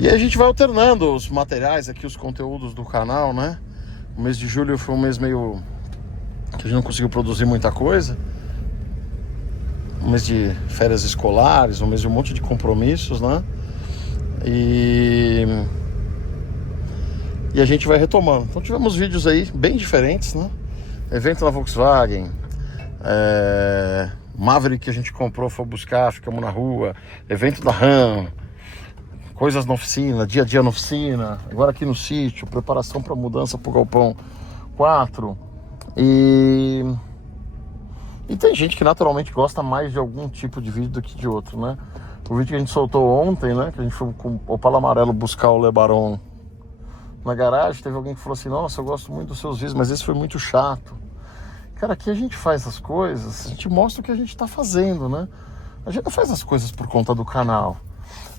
E aí a gente vai alternando os materiais aqui, os conteúdos do canal, né? O mês de julho foi um mês meio que a gente não conseguiu produzir muita coisa. Um mês de férias escolares, um mês de um monte de compromissos, né? E a gente vai retomando. Então tivemos vídeos aí bem diferentes, né? Evento da Volkswagen, Maverick que a gente comprou, foi buscar, ficamos na rua. Evento da RAM, coisas na oficina, dia a dia na oficina. Agora aqui no sítio, preparação para mudança para o Galpão 4. E tem gente que naturalmente gosta mais de algum tipo de vídeo do que de outro, né? O vídeo que a gente soltou ontem, né? Que a gente foi com o Opala Amarelo buscar o LeBaron na garagem. Teve alguém que falou assim, nossa, eu gosto muito dos seus vídeos, mas esse foi muito chato. Cara, aqui a gente faz as coisas, a gente mostra o que a gente tá fazendo, né? A gente não faz as coisas por conta do canal.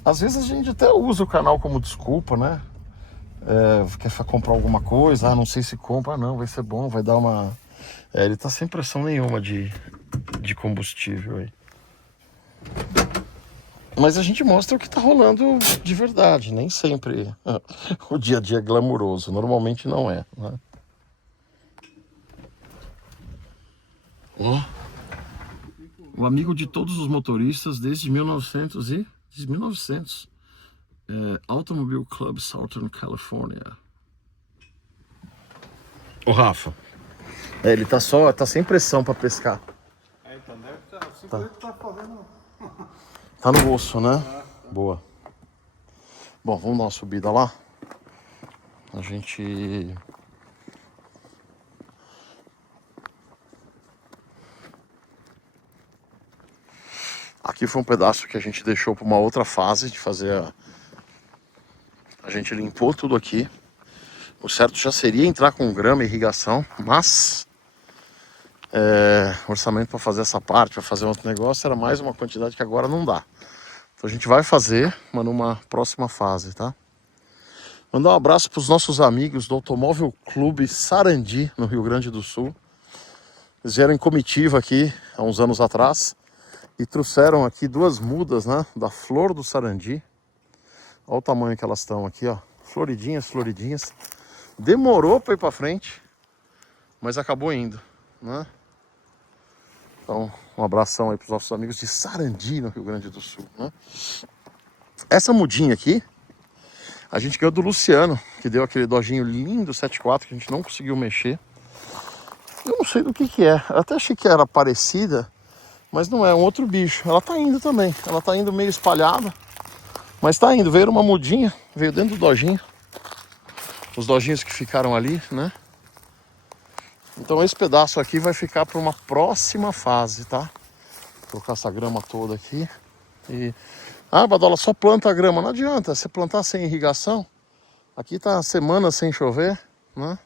Às vezes a gente até usa o canal como desculpa, né? Quer comprar alguma coisa, não sei se compra, não, vai ser bom, vai dar uma... ele tá sem pressão nenhuma de combustível aí. Mas a gente mostra o que tá rolando de verdade, nem sempre o dia a dia é glamuroso, normalmente não é, né? O amigo de todos os motoristas desde 1900 Automobile Club Southern California. O Rafa, ele tá sem pressão pra pescar. Então deve estar, assim que ele tá fazendo. Tá no osso, né? Boa. Bom, vamos dar uma subida lá. A gente... Aqui foi um pedaço que a gente deixou para uma outra fase de fazer a gente limpou tudo aqui. O certo já seria entrar com grama e irrigação, mas o orçamento para fazer essa parte, para fazer outro negócio, era mais uma quantidade que agora não dá. Então a gente vai fazer, mas numa próxima fase, tá? Mandar um abraço para os nossos amigos do Automóvel Clube Sarandi, no Rio Grande do Sul. Eles vieram em comitiva aqui há uns anos atrás e trouxeram aqui 2 mudas, né, da flor do Sarandi. Olha o tamanho que elas estão aqui, ó. Floridinhas, floridinhas. Demorou para ir para frente, mas acabou indo, né? Então, um abração aí para os nossos amigos de Sarandi, no Rio Grande do Sul, né? Essa mudinha aqui, a gente ganhou do Luciano, que deu aquele dojinho lindo 7.4 que a gente não conseguiu mexer. Eu não sei do que é. Eu até achei que era parecida, mas não é, um outro bicho. Ela tá indo também. Ela tá indo meio espalhada, mas tá indo. Veio uma mudinha, veio dentro do dojinho. Os dojinhos que ficaram ali, né? Então esse pedaço aqui vai ficar para uma próxima fase, tá? Vou colocar essa grama toda aqui. E... Badola, só planta a grama. Não adianta, você plantar sem irrigação. Aqui tá semana sem chover, né?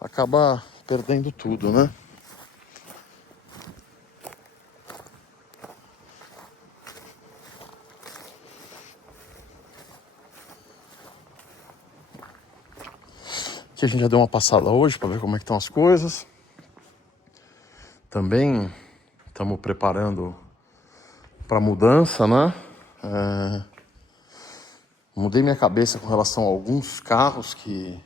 Acaba perdendo tudo, né? Aqui a gente já deu uma passada hoje para ver como é que estão as coisas. Também estamos preparando para mudança, né? Mudei minha cabeça com relação a alguns carros que...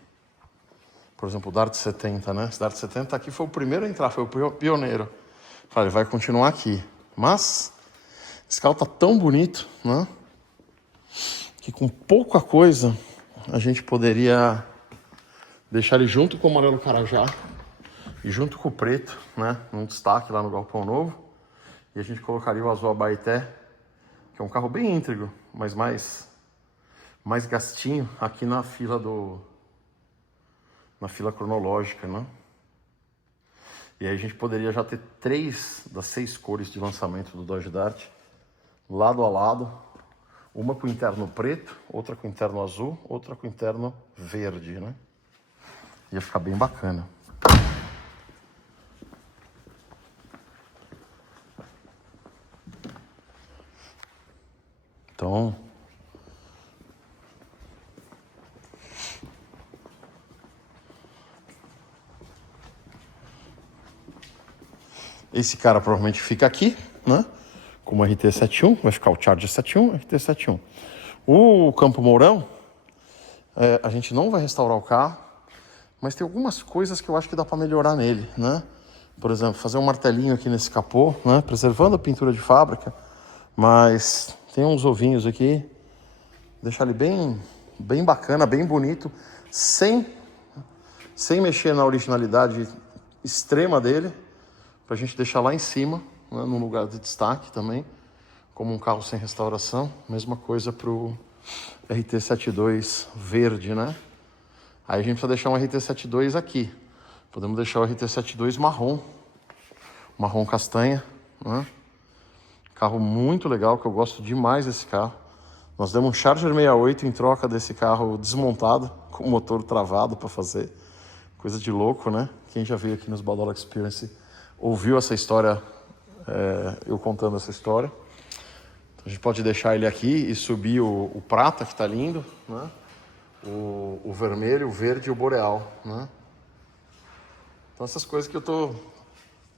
Por exemplo, o Dart 70, né? Esse Dart 70 aqui foi o primeiro a entrar, foi o pioneiro. Falei, vai continuar aqui. Mas esse carro tá tão bonito, né? Que com pouca coisa a gente poderia deixar ele junto com o amarelo Carajá e junto com o preto, né? Num destaque lá no Galpão Novo. E a gente colocaria o azul Abaeté, que é um carro bem íntegro, mas mais gastinho aqui na fila cronológica, né? E aí a gente poderia já ter 3 das 6 cores de lançamento do Dodge Dart lado a lado, uma com interno preto, outra com interno azul, outra com interno verde, né? Ia ficar bem bacana. Então, esse cara provavelmente fica aqui, né? Como RT71, vai ficar o Charger 71, RT71. O Campo Mourão, a gente não vai restaurar o carro, mas tem algumas coisas que eu acho que dá para melhorar nele, né? Por exemplo, fazer um martelinho aqui nesse capô, né? Preservando a pintura de fábrica, mas tem uns ovinhos aqui, deixar ele bem bacana, bem bonito, sem mexer na originalidade extrema dele, pra gente deixar lá em cima, né, num lugar de destaque também, como um carro sem restauração. Mesma coisa pro RT72 verde, né? Aí a gente precisa deixar um RT72 aqui. Podemos deixar o RT72 marrom castanha, né? Carro muito legal, que eu gosto demais desse carro. Nós demos um Charger 68 em troca desse carro desmontado, com o motor travado para fazer. Coisa de louco, né? Quem já veio aqui nos Baldola Experience ouviu essa história, eu contando essa história. Então a gente pode deixar ele aqui e subir o prata, que tá lindo, né? O vermelho, o verde e o boreal, né? Então essas coisas que eu tô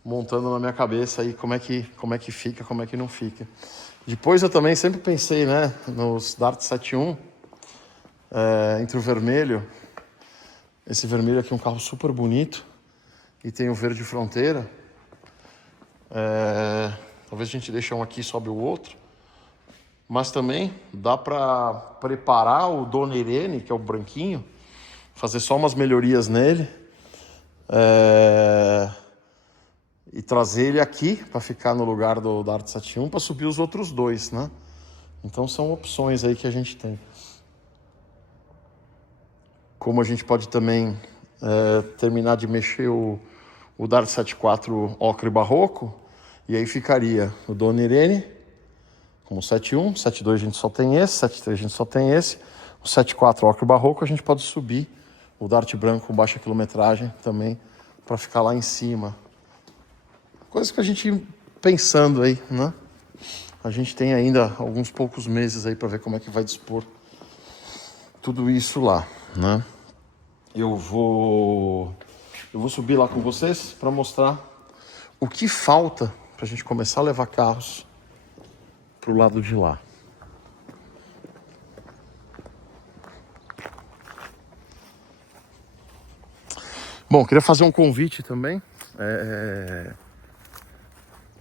montando na minha cabeça aí, como é que fica, como é que não fica. Depois eu também sempre pensei, né, nos Dart 71, entre o vermelho, esse vermelho aqui é um carro super bonito, e tem o verde fronteira. Talvez a gente deixe um aqui e sobe o outro. Mas também dá para preparar o Dona Irene, que é o branquinho, fazer só umas melhorias nele, e trazer ele aqui para ficar no lugar do Dart 71 para subir os outros dois, né? Então são opções aí que a gente tem. Como a gente pode também terminar de mexer o Dart 74 ocre barroco, e aí ficaria o Dona Irene como 71, 72 a gente só tem esse, 73 a gente só tem esse, o 74 ocre barroco a gente pode subir o Dart branco com baixa quilometragem também para ficar lá em cima. Coisas que a gente pensando aí, né? A gente tem ainda alguns poucos meses aí para ver como é que vai dispor tudo isso lá, né? Eu vou subir lá com vocês para mostrar o que falta para a gente começar a levar carros pro lado de lá. Bom, queria fazer um convite também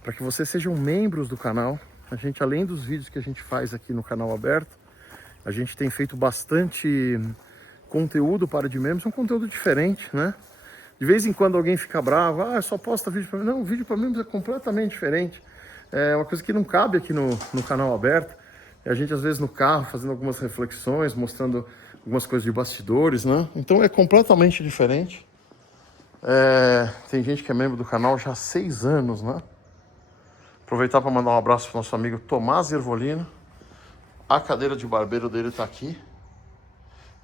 para que vocês sejam membros do canal. A gente, além dos vídeos que a gente faz aqui no canal aberto, a gente tem feito bastante conteúdo para de membros, um conteúdo diferente, né? De vez em quando alguém fica bravo, só posta vídeo para membros. Não, o vídeo para membros é completamente diferente. É uma coisa que não cabe aqui no canal aberto. A gente, às vezes, no carro, fazendo algumas reflexões, mostrando algumas coisas de bastidores, né? Então é completamente diferente. Tem gente que é membro do canal já há 6 anos, né? Aproveitar para mandar um abraço para o nosso amigo Tomás Ervolino. A cadeira de barbeiro dele está aqui.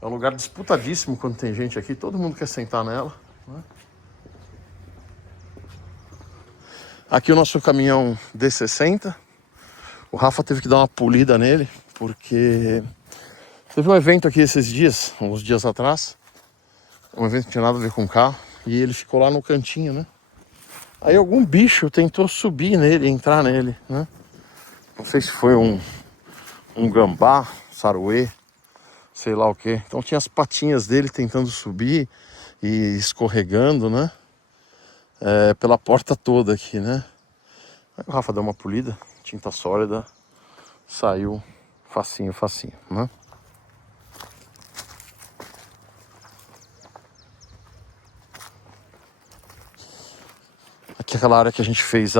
É um lugar disputadíssimo quando tem gente aqui. Todo mundo quer sentar nela, né? Aqui o nosso caminhão D60. O Rafa teve que dar uma polida nele, porque teve um evento aqui esses dias, uns dias atrás. Um evento que não tinha nada a ver com o carro. E ele ficou lá no cantinho, né? Aí algum bicho tentou subir nele, entrar nele, né? Não sei se foi um gambá, saruê, sei lá o que. Então tinha as patinhas dele tentando subir e escorregando, né? Pela porta toda aqui, né? Aí o Rafa deu uma polida, tinta sólida, saiu facinho, né? Aqui é aquela área que a gente fez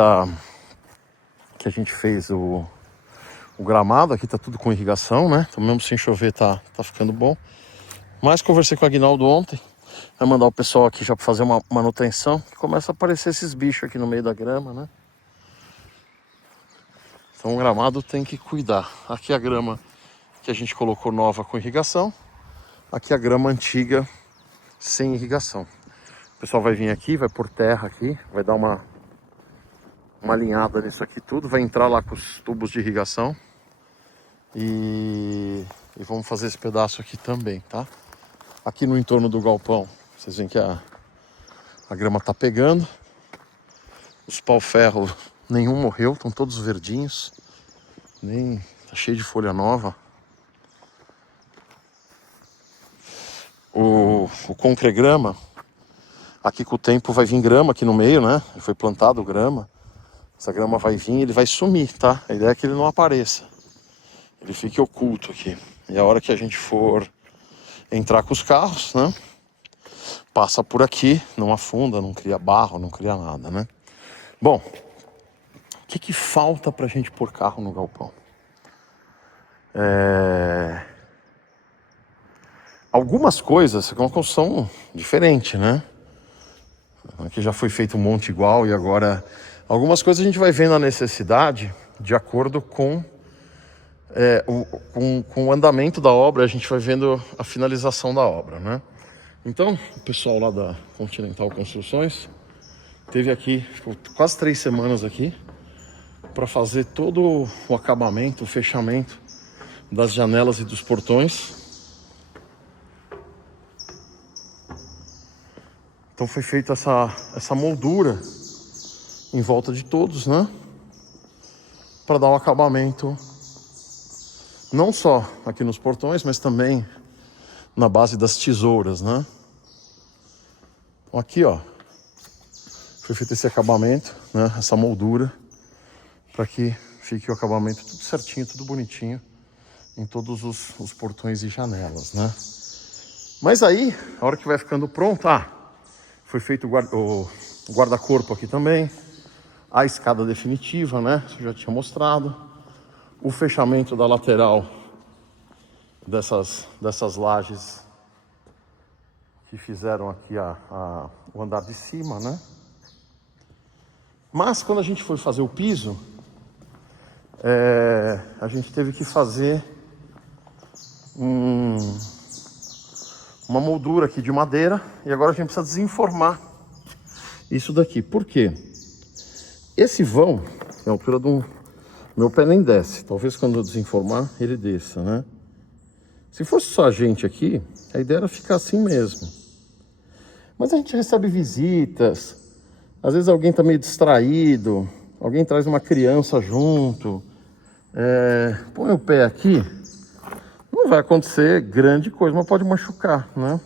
o gramado. Aqui tá tudo com irrigação, né? Então mesmo sem chover tá ficando bom. Mas conversei com o Aguinaldo ontem. Vai mandar o pessoal aqui já para fazer uma manutenção. Que começa a aparecer esses bichos aqui no meio da grama, né? Então o gramado tem que cuidar. Aqui a grama que a gente colocou nova com irrigação. Aqui a grama antiga sem irrigação. O pessoal vai vir aqui, vai por terra aqui, vai dar uma alinhada nisso aqui tudo, vai entrar lá com os tubos de irrigação e vamos fazer esse pedaço aqui também, tá? Aqui no entorno do galpão, vocês veem que a grama tá pegando, os pau-ferro nenhum morreu, estão todos verdinhos, nem tá cheio de folha nova. o concregrama. Aqui com o tempo vai vir grama aqui no meio, né? Foi plantado grama. Essa grama vai vir e ele vai sumir, tá? A ideia é que ele não apareça. Ele fique oculto aqui. E a hora que a gente for entrar com os carros, né? Passa por aqui, não afunda, não cria barro, não cria nada, né? Bom, o que falta pra gente pôr carro no galpão? Algumas coisas, é uma construção diferente, né? Aqui já foi feito um monte igual e agora... Algumas coisas a gente vai vendo a necessidade de acordo com o andamento da obra, a gente vai vendo a finalização da obra, né? Então, o pessoal lá da Continental Construções teve aqui, ficou quase 3 semanas aqui, para fazer todo o acabamento, o fechamento das janelas e dos portões. Então foi feita essa moldura em volta de todos, né? Para dar um acabamento não só aqui nos portões, mas também na base das tesouras, né? Então aqui, ó, foi feito esse acabamento, né? Essa moldura, para que fique o acabamento tudo certinho, tudo bonitinho em todos os portões e janelas, né? Mas aí, a hora que vai ficando pronto, foi feito o guarda-corpo aqui também, a escada definitiva, né? Isso eu já tinha mostrado. O fechamento da lateral dessas lajes que fizeram aqui o andar de cima, né? Mas quando a gente foi fazer o piso, a gente teve que fazer uma moldura aqui de madeira e agora a gente precisa desenformar isso daqui. Por quê? Esse vão, a altura do meu pé nem desce. Talvez quando eu desenformar ele desça, né? Se fosse só a gente aqui, a ideia era ficar assim mesmo. Mas a gente recebe visitas, às vezes alguém está meio distraído, alguém traz uma criança junto, põe o pé aqui, não vai acontecer grande coisa, mas pode machucar, né?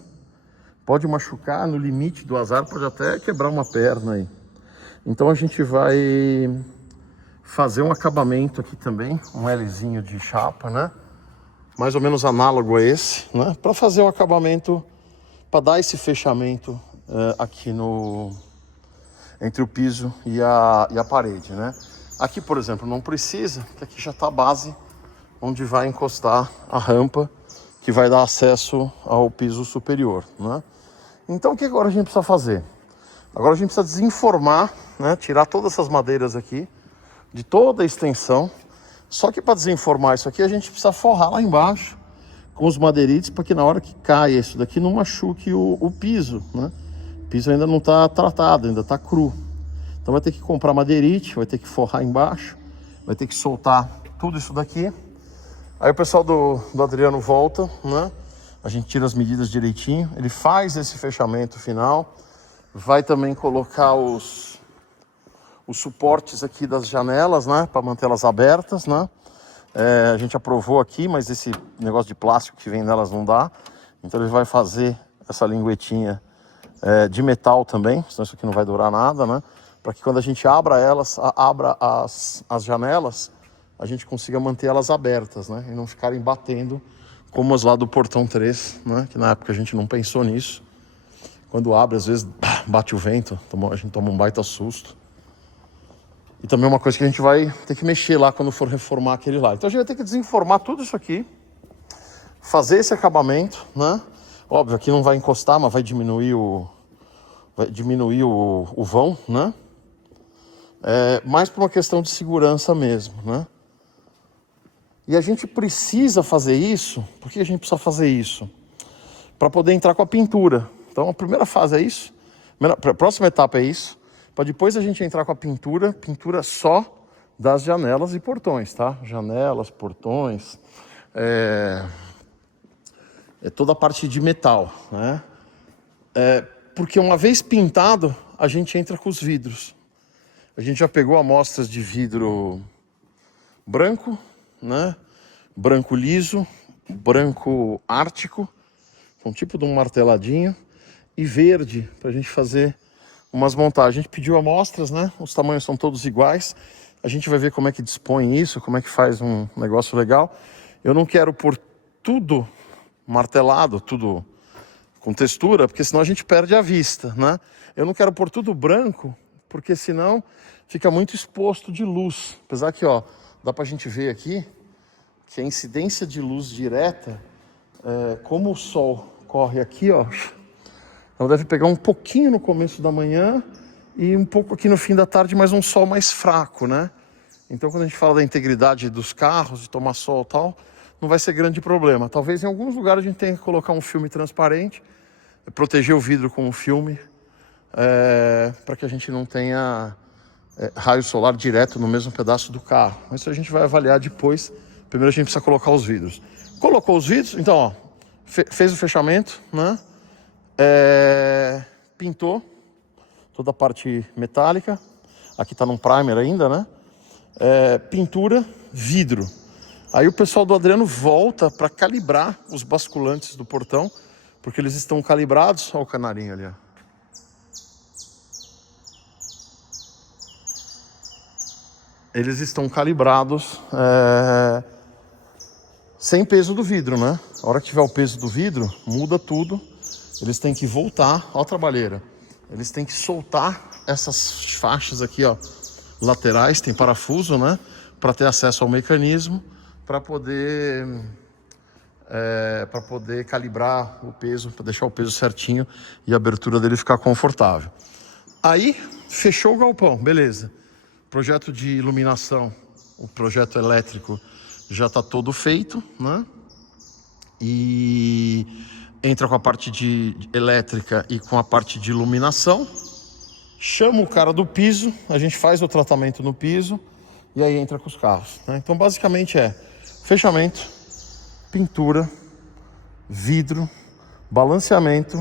Pode machucar, no limite do azar, pode até quebrar uma perna aí. Então a gente vai fazer um acabamento aqui também, um Lzinho de chapa, né? Mais ou menos análogo a esse, né? Para fazer um acabamento, para dar esse fechamento aqui entre o piso e a parede, né? Aqui, por exemplo, não precisa, porque aqui já está a base onde vai encostar a rampa que vai dar acesso ao piso superior, né? Então o que agora a gente precisa fazer? Agora a gente precisa desenformar, né? Tirar todas essas madeiras aqui de toda a extensão. Só que para desenformar isso aqui a gente precisa forrar lá embaixo com os madeirites para que na hora que caia isso daqui não machuque o piso, né? O piso ainda não está tratado, ainda está cru. Então vai ter que comprar madeirite, vai ter que forrar embaixo, vai ter que soltar tudo isso daqui. Aí o pessoal do Adriano volta, né? A gente tira as medidas direitinho, ele faz esse fechamento final, vai também colocar os suportes aqui das janelas, né? Para mantê-las abertas, né? A gente aprovou aqui, mas esse negócio de plástico que vem nelas não dá. Então ele vai fazer essa linguetinha de metal também, senão isso aqui não vai durar nada, né? Para que quando a gente abra as janelas, a gente consiga manter elas abertas, né? E não ficarem batendo como as lá do portão 3, né? Que na época a gente não pensou nisso. Quando abre, às vezes bate o vento, a gente toma um baita susto. E também uma coisa que a gente vai ter que mexer lá quando for reformar aquele lá. Então a gente vai ter que desenformar tudo isso aqui, fazer esse acabamento, né? Óbvio, aqui não vai encostar, mas vai diminuir o vão, né? Mais por uma questão de segurança mesmo, né? E a gente precisa fazer isso. Por que a gente precisa fazer isso? Para poder entrar com a pintura. Então a primeira fase é isso. A próxima etapa é isso. Para depois a gente entrar com a pintura só das janelas e portões, tá? Janelas, portões, toda a parte de metal, né? Porque uma vez pintado, a gente entra com os vidros. A gente já pegou amostras de vidro branco, né? Branco liso, branco ártico, um tipo de um marteladinho, e verde, para a gente fazer umas montagens. A gente pediu amostras, né? Os tamanhos são todos iguais. A gente vai ver como é que dispõe isso, como é que faz um negócio legal. Eu não quero pôr tudo martelado, tudo com textura, porque senão a gente perde a vista, né? Eu não quero pôr tudo branco, porque senão fica muito exposto de luz. Apesar que, ó, dá pra gente ver aqui que a incidência de luz direta, como o sol corre aqui, ó, ela deve pegar um pouquinho no começo da manhã e um pouco aqui no fim da tarde, mas um sol mais fraco, né? Então, quando a gente fala da integridade dos carros, de tomar sol e tal, não vai ser grande problema. Talvez em alguns lugares a gente tenha que colocar um filme transparente, proteger o vidro com um filme, para que a gente não tenha raio solar direto no mesmo pedaço do carro. Mas isso a gente vai avaliar depois. Primeiro a gente precisa colocar os vidros. Colocou os vidros, então, ó, fez o fechamento, né? Pintou toda a parte metálica. Aqui tá num primer ainda, né? Pintura, vidro. Aí o pessoal do Adriano volta para calibrar os basculantes do portão, porque eles estão calibrados. Olha o canarinho ali, ó. Eles estão calibrados sem peso do vidro, né? A hora que tiver o peso do vidro, muda tudo. Eles têm que voltar, ó a trabalheira. Eles têm que soltar essas faixas aqui, ó, laterais, tem parafuso, né? Para ter acesso ao mecanismo, para poder calibrar o peso, para deixar o peso certinho e a abertura dele ficar confortável. Aí, fechou o galpão, beleza. Projeto de iluminação, o projeto elétrico já está todo feito, né? E entra com a parte de elétrica e com a parte de iluminação. Chama o cara do piso, a gente faz o tratamento no piso e aí entra com os carros, né? Então basicamente fechamento, pintura, vidro, balanceamento,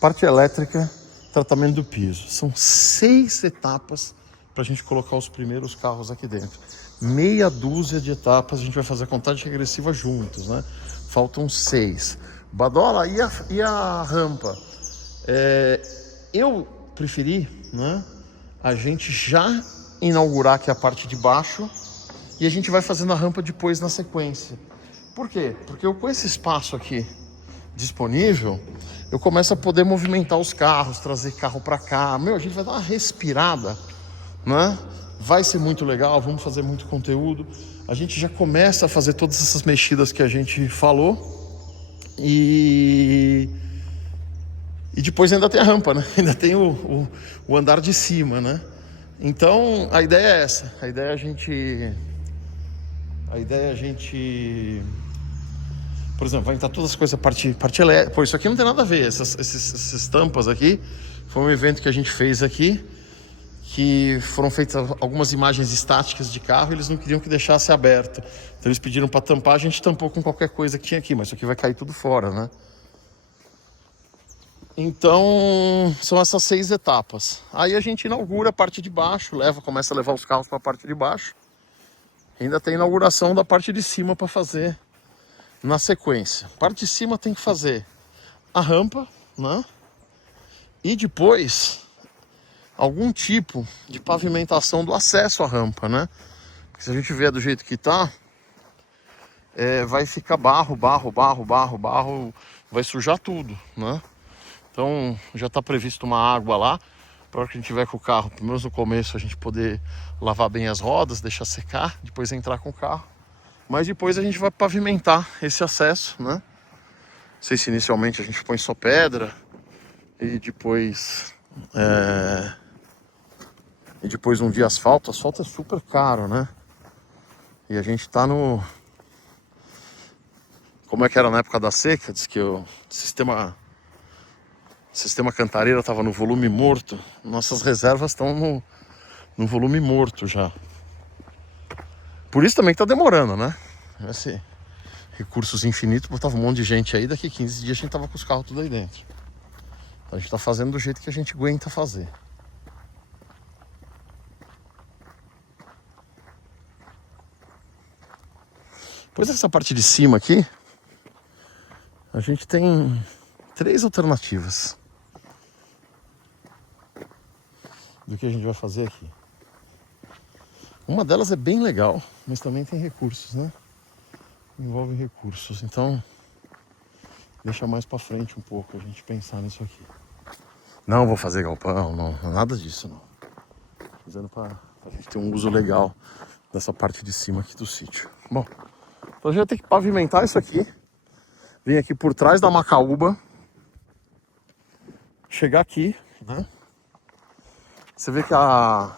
parte elétrica, tratamento do piso. São 6 etapas para a gente colocar os primeiros carros aqui dentro. Meia dúzia de etapas, a gente vai fazer a contagem regressiva juntos, né? Faltam 6. Badola, e a rampa? Eu preferi, né, a gente já inaugurar aqui a parte de baixo e a gente vai fazendo a rampa depois na sequência. Por quê? Porque eu, com esse espaço aqui disponível, eu começo a poder movimentar os carros, trazer carro para cá. A gente vai dar uma respirada, né? Vai ser muito legal, vamos fazer muito conteúdo. A gente já começa a fazer todas essas mexidas que a gente falou. E depois ainda tem a rampa, né? Ainda tem o andar de cima, né? Então a ideia é essa. A ideia é a gente, por exemplo, vai entrar todas as coisas, parte elétrica. Pô, isso aqui não tem nada a ver. Essas tampas aqui foi um evento que a gente fez aqui, que foram feitas algumas imagens estáticas de carro e eles não queriam que deixasse aberto. Então eles pediram para tampar, a gente tampou com qualquer coisa que tinha aqui, mas isso aqui vai cair tudo fora, né? Então são essas 6 etapas. Aí a gente inaugura a parte de baixo, começa a levar os carros para a parte de baixo. Ainda tem a inauguração da parte de cima para fazer na sequência. Parte de cima tem que fazer a rampa, né? E depois algum tipo de pavimentação do acesso à rampa, né? Porque se a gente vier do jeito que tá, vai ficar barro, vai sujar tudo, né? Então já está previsto uma água lá, para que a gente tiver com o carro, pelo menos no começo, a gente poder lavar bem as rodas, deixar secar, depois entrar com o carro. Mas depois a gente vai pavimentar esse acesso, né? Não sei se inicialmente a gente põe só pedra e depois um dia asfalto. Asfalto é super caro, né? E a gente tá no... Como é que era na época da seca? Diz que o sistema Cantareira estava no volume morto. Nossas reservas estão no volume morto já. Por isso também que tá demorando, né? Esse recursos infinitos, botava um monte de gente aí, daqui 15 dias a gente tava com os carros tudo aí dentro. Então a gente tá fazendo do jeito que a gente aguenta fazer. Depois dessa parte de cima aqui, a gente tem 3 alternativas do que a gente vai fazer aqui. Uma delas é bem legal, mas também tem recursos, né? Envolve recursos, então deixa mais pra frente um pouco a gente pensar nisso aqui. Não vou fazer galpão, não, nada disso não. Fazendo pra gente ter um uso legal dessa parte de cima aqui do sítio. Bom, então a gente vai ter que pavimentar isso aqui. Vem aqui por trás da Macaúba. Chegar aqui, né? Você vê que a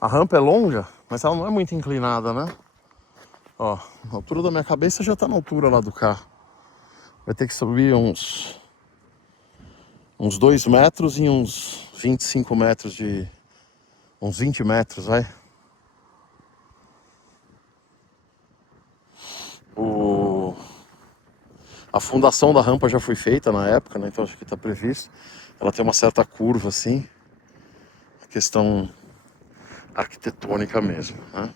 rampa é longa, mas ela não é muito inclinada, né? Ó, a altura da minha cabeça já tá na altura lá do carro. Vai ter que subir uns 2 metros e uns 25 metros de... uns 20 metros, vai. A fundação da rampa já foi feita na época, né? Então acho que tá previsto. Ela tem uma certa curva assim. Questão arquitetônica mesmo, né?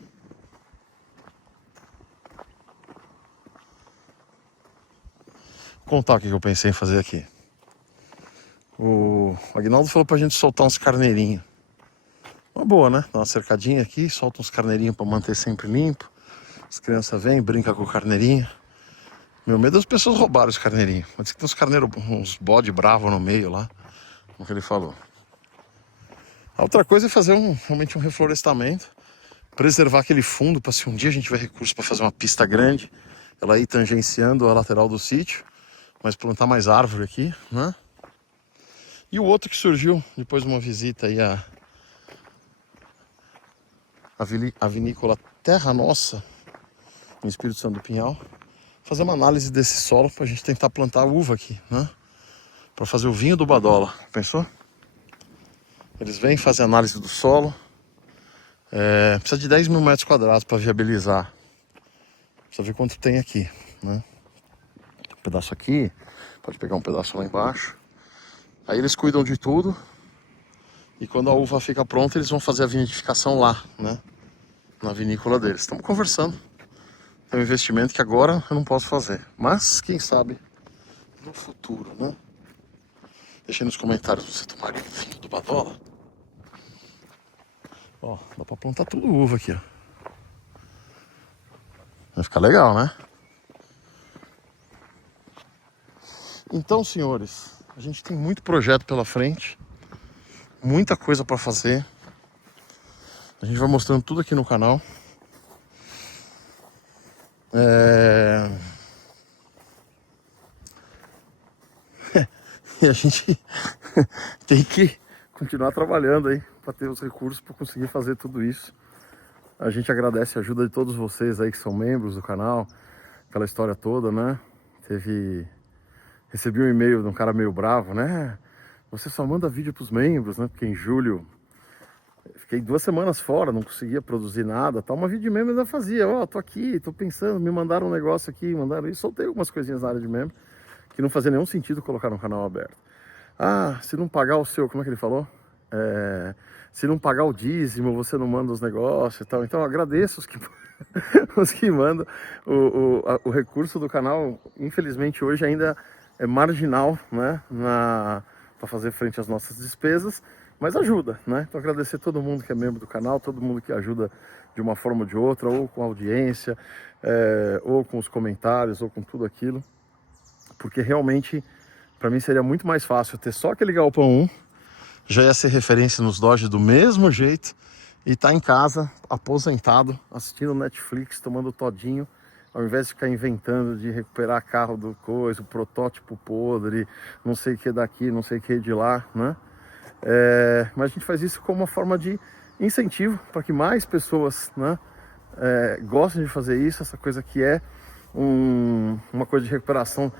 Vou contar o que eu pensei em fazer aqui. O Aguinaldo falou pra gente soltar uns carneirinhos. Uma boa, né? Dá uma cercadinha aqui, solta uns carneirinhos pra manter sempre limpo. As crianças vêm, brincam com o carneirinho. Meu medo é as pessoas roubarem os carneirinhos. Mas que tem uns carneiros, uns bode bravo no meio lá, como que ele falou. A outra coisa é fazer realmente um reflorestamento, preservar aquele fundo para se um dia a gente tiver recurso para fazer uma pista grande, ela ir tangenciando a lateral do sítio, mas plantar mais árvore aqui, né? E o outro que surgiu depois de uma visita aí a vinícola Terra Nossa, no Espírito Santo do Pinhal, fazer uma análise desse solo para a gente tentar plantar uva aqui, né? Para fazer o vinho do Badola, pensou? Eles vêm fazer análise do solo, precisa de 10 mil metros quadrados para viabilizar. Precisa ver quanto tem aqui, né? Um pedaço aqui, pode pegar um pedaço lá embaixo. Aí eles cuidam de tudo e quando a uva fica pronta eles vão fazer a vinificação lá, né? Na vinícola deles. Estamos conversando. É um investimento que agora eu não posso fazer, mas quem sabe no futuro, né? Deixa aí nos comentários se você tomaria o vinho do Badola. Ó, dá pra plantar tudo uva aqui, ó. Vai ficar legal, né? Então, senhores, a gente tem muito projeto pela frente, muita coisa pra fazer. A gente vai mostrando tudo aqui no canal. E a gente tem que continuar trabalhando aí para ter os recursos para conseguir fazer tudo isso. A gente agradece a ajuda de todos vocês aí que são membros do canal, aquela história toda, né? Recebi um e-mail de um cara meio bravo, né? Você só manda vídeo pros membros, né? Porque em julho fiquei 2 semanas fora, não conseguia produzir nada, tal. Mas vídeo de membro ainda fazia, ó, tô aqui, tô pensando, me mandaram um negócio aqui, mandaram isso, soltei algumas coisinhas na área de membro que não fazia nenhum sentido colocar no canal aberto. Ah, se não pagar o seu, como é que ele falou? Se não pagar o dízimo, você não manda os negócios e tal. Então eu agradeço os que, os que mandam. O recurso do canal, infelizmente, hoje ainda é marginal, né? Para fazer frente às nossas despesas, mas ajuda, né? Então agradecer todo mundo que é membro do canal, todo mundo que ajuda de uma forma ou de outra, ou com a audiência, ou com os comentários, ou com tudo aquilo. Porque realmente, para mim seria muito mais fácil ter só aquele galpão 1, já ia ser referência nos Dodge do mesmo jeito, e tá em casa, aposentado, assistindo Netflix, tomando todinho, ao invés de ficar inventando de recuperar carro do coisa, o protótipo podre, não sei o que daqui, não sei o que de lá, né? Mas a gente faz isso como uma forma de incentivo para que mais pessoas, né, gostem de fazer isso, essa coisa que é uma coisa de recuperação,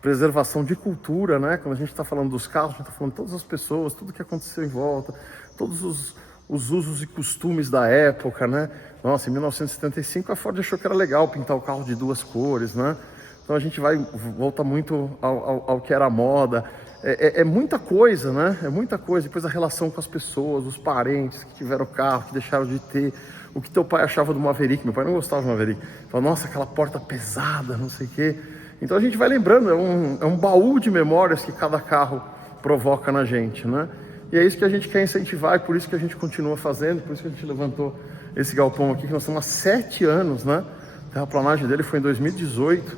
preservação de cultura, né? Quando a gente está falando dos carros, a gente está falando de todas as pessoas, tudo que aconteceu em volta, todos os usos e costumes da época, né? Nossa, em 1975 a Ford achou que era legal pintar o carro de 2 cores, né? Então a gente volta muito ao que era moda. É muita coisa, né? É muita coisa. Depois a relação com as pessoas, os parentes que tiveram carro, que deixaram de ter. O que teu pai achava do Maverick. Meu pai não gostava do Maverick. Falava, nossa, aquela porta pesada, não sei o quê. Então a gente vai lembrando, é um baú de memórias que cada carro provoca na gente, né? E é isso que a gente quer incentivar, e por isso que a gente continua fazendo, por isso que a gente levantou esse galpão aqui, que nós estamos há 7 anos, né? A terraplanagem dele foi em 2018.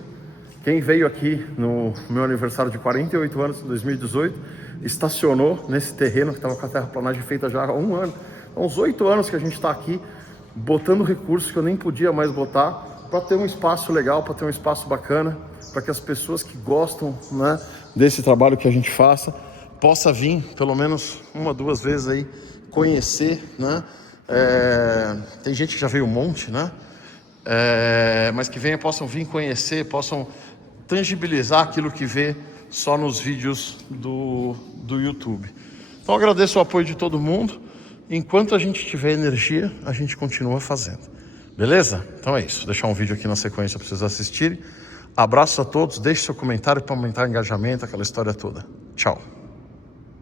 Quem veio aqui no meu aniversário de 48 anos, em 2018, estacionou nesse terreno que estava com a terraplanagem feita já há 1 ano. Então, uns 8 anos que a gente está aqui, botando recursos que eu nem podia mais botar, para ter um espaço legal, para ter um espaço bacana, para que as pessoas que gostam, né, desse trabalho que a gente faça, possa vir pelo menos 1 ou 2 vezes aí conhecer, né? Tem gente que já veio um monte, né? Mas que venha, possam vir conhecer, possam tangibilizar aquilo que vê só nos vídeos do YouTube. Então agradeço o apoio de todo mundo. Enquanto a gente tiver energia, a gente continua fazendo. Beleza? Então é isso. Vou deixar um vídeo aqui na sequência para vocês assistirem. Abraço a todos, deixe seu comentário para aumentar o engajamento, aquela história toda. Tchau.